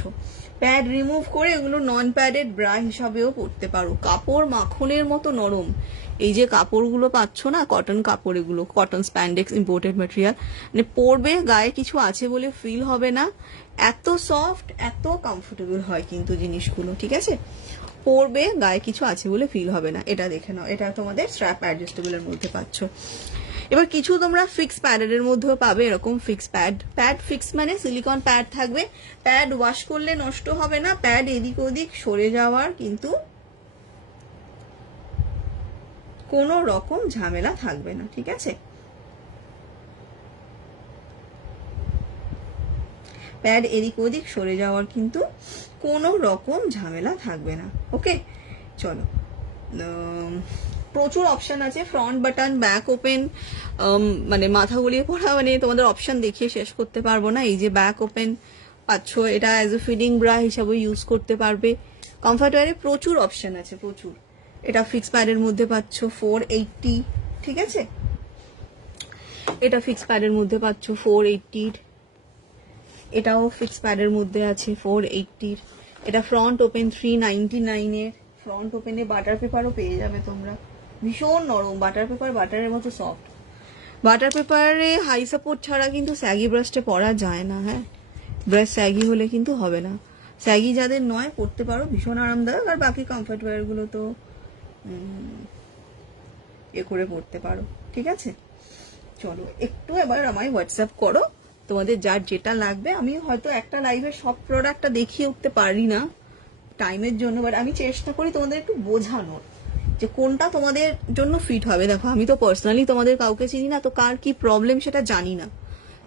প্যাড রিমুভ করে এগুলো নন প্যাডেড ব্রা হিসাবেও পরতে পারো। কাপড় মাখনের মতো নরম, এই যে কাপড়গুলো পাচ্ছ না, কটন কাপড়, এগুলো কটন স্প্যান্ডেক্স ইম্পোর্টেড ম্যাটেরিয়াল, মানে পরবে গায়ে কিছু আছে বলে ফিল হবে না, এত সফট এত কমফোর্টেবল হয় কিন্তু জিনিসগুলো, ঠিক আছে? পরবে গায়ে কিছু আছে বলে ফিল হবে না। এটা দেখে নাও, এটা তোমাদের স্ট্র্যাপ অ্যাডজাস্টেবলের মধ্যে পাচ্ছ। এবার কিছু তোমরা ফিক্স প্যাডের মধ্যেও পাবে, এরকম ফিক্স প্যাড ফিক্স মানে সিলিকন প্যাড থাকবে, প্যাড ওয়াশ করলে নষ্ট হবে না, প্যাড এদিক ওদিক সরে যাওয়ার কিন্তু কোনো রকম ঝামেলা থাকবে না, ঠিক আছে? প্যাড এদিক ওদিক সরে যাওয়ার কিন্তু কোনো রকম ঝামেলা থাকবে না। ওকে, চলো, প্রচুর অপশন আছে, ফ্রন্ট বাটন, ব্যাক ওপেন, মানে মাথা গলিয়ে পড়া, মানে তোমাদের অপশন দেখিয়ে শেষ করতে পারবো না। এই যে ব্যাক ওপেন পাচ্ছ, এটা অ্যাজ এ ফিডিং ব্রা হিসাবে ইউজ করতে পারবে। কমফর্ট ওয়্যারে প্রচুর অপশন আছে, প্রচুর। এটা ফিক্স প্যাডের মধ্যে পাচ্ছ 480, ঠিক আছে? এটা ফিক্স প্যাডের মধ্যে পাচ্ছ 480, এটাও ফিক্স প্যাডের মধ্যে আছে 480। এটা ফ্রন্ট ওপেন 399 এর। ফ্রন্ট ওপেনে বাটার পেপারও পেয়ে যাবে তোমরা, ভীষণ নরম বাটার পেপার, বাটারের মতো সফট। বাটার পেপারে হাই সাপোর্ট ছাড়া কিন্তু স্যাগি ব্রাশটা পরা যায় না। হ্যাঁ, ব্রাশ স্যাগি হলে কিন্তু হবে না। স্যাগি যাদের নয় পরতে পারো, ভীষণ আরামদায়ক। আর বাকি কমফর্ট ওয়্যার গুলো তো করে পড়তে পারো। ঠিক আছে, চলো একটু এবার আমায় হোয়াটসঅ্যাপ করো তোমাদের যার যেটা লাগবে। আমি হয়তো একটা লাইভে সব প্রোডাক্টটা দেখিয়ে উঠতে পারি না টাইমের জন্য, বাট আমি চেষ্টা করি তোমাদের একটু বোঝানোর যে কোনটা তোমাদের জন্য ফিট হবে। দেখো, আমি তো পার্সোনালি তোমাদের কাউকে চিনি না, তো কার কি প্রবলেম সেটা জানি না।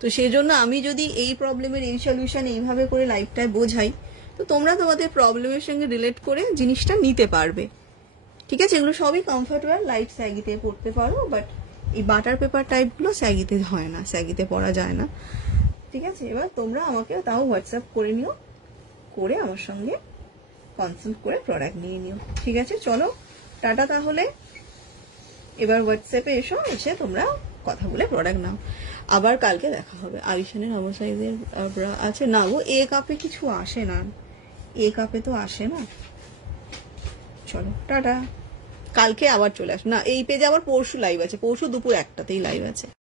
তো সেই জন্য আমি যদি এই প্রবলেমের এই সলিউশন এইভাবে করে লাইফটায় বোঝাই, তো তোমরা তোমাদের প্রবলেমের সঙ্গে রিলেট করে জিনিসটা নিতে পারবে। ঠিক আছে, এগুলো সবই কমফর্ট ওয়্যার, লাইট স্যাগিতে পড়তে পারো, বাট এই বাটার পেপার টাইপগুলো স্যাগিতে হয় না, স্যাগিতে পরা যায় না। ঠিক আছে, এবার তোমরা আমাকে তাও হোয়াটসঅ্যাপ করে নিও, করে আমার সঙ্গে কনসাল্ট করে প্রোডাক্ট নিয়ে নিও। ঠিক আছে, চলো টাটা তাহলে। এবার হোয়াটসঅ্যাপে এসে তোমরা কথা বলে প্রোডাক্ট নাও। আবার কালকে দেখা হবে। আয়ুষানের অবর সাইজের আছে না গো, এ কাপে কিছু আসে না, এ কাপে তো আসে না। চলো টাটা, কালকে আবার চলে আসো। না, এই পেজে আবার পরশু লাইভ আছে, পরশু দুপুর 1টাতেই লাইভ আছে।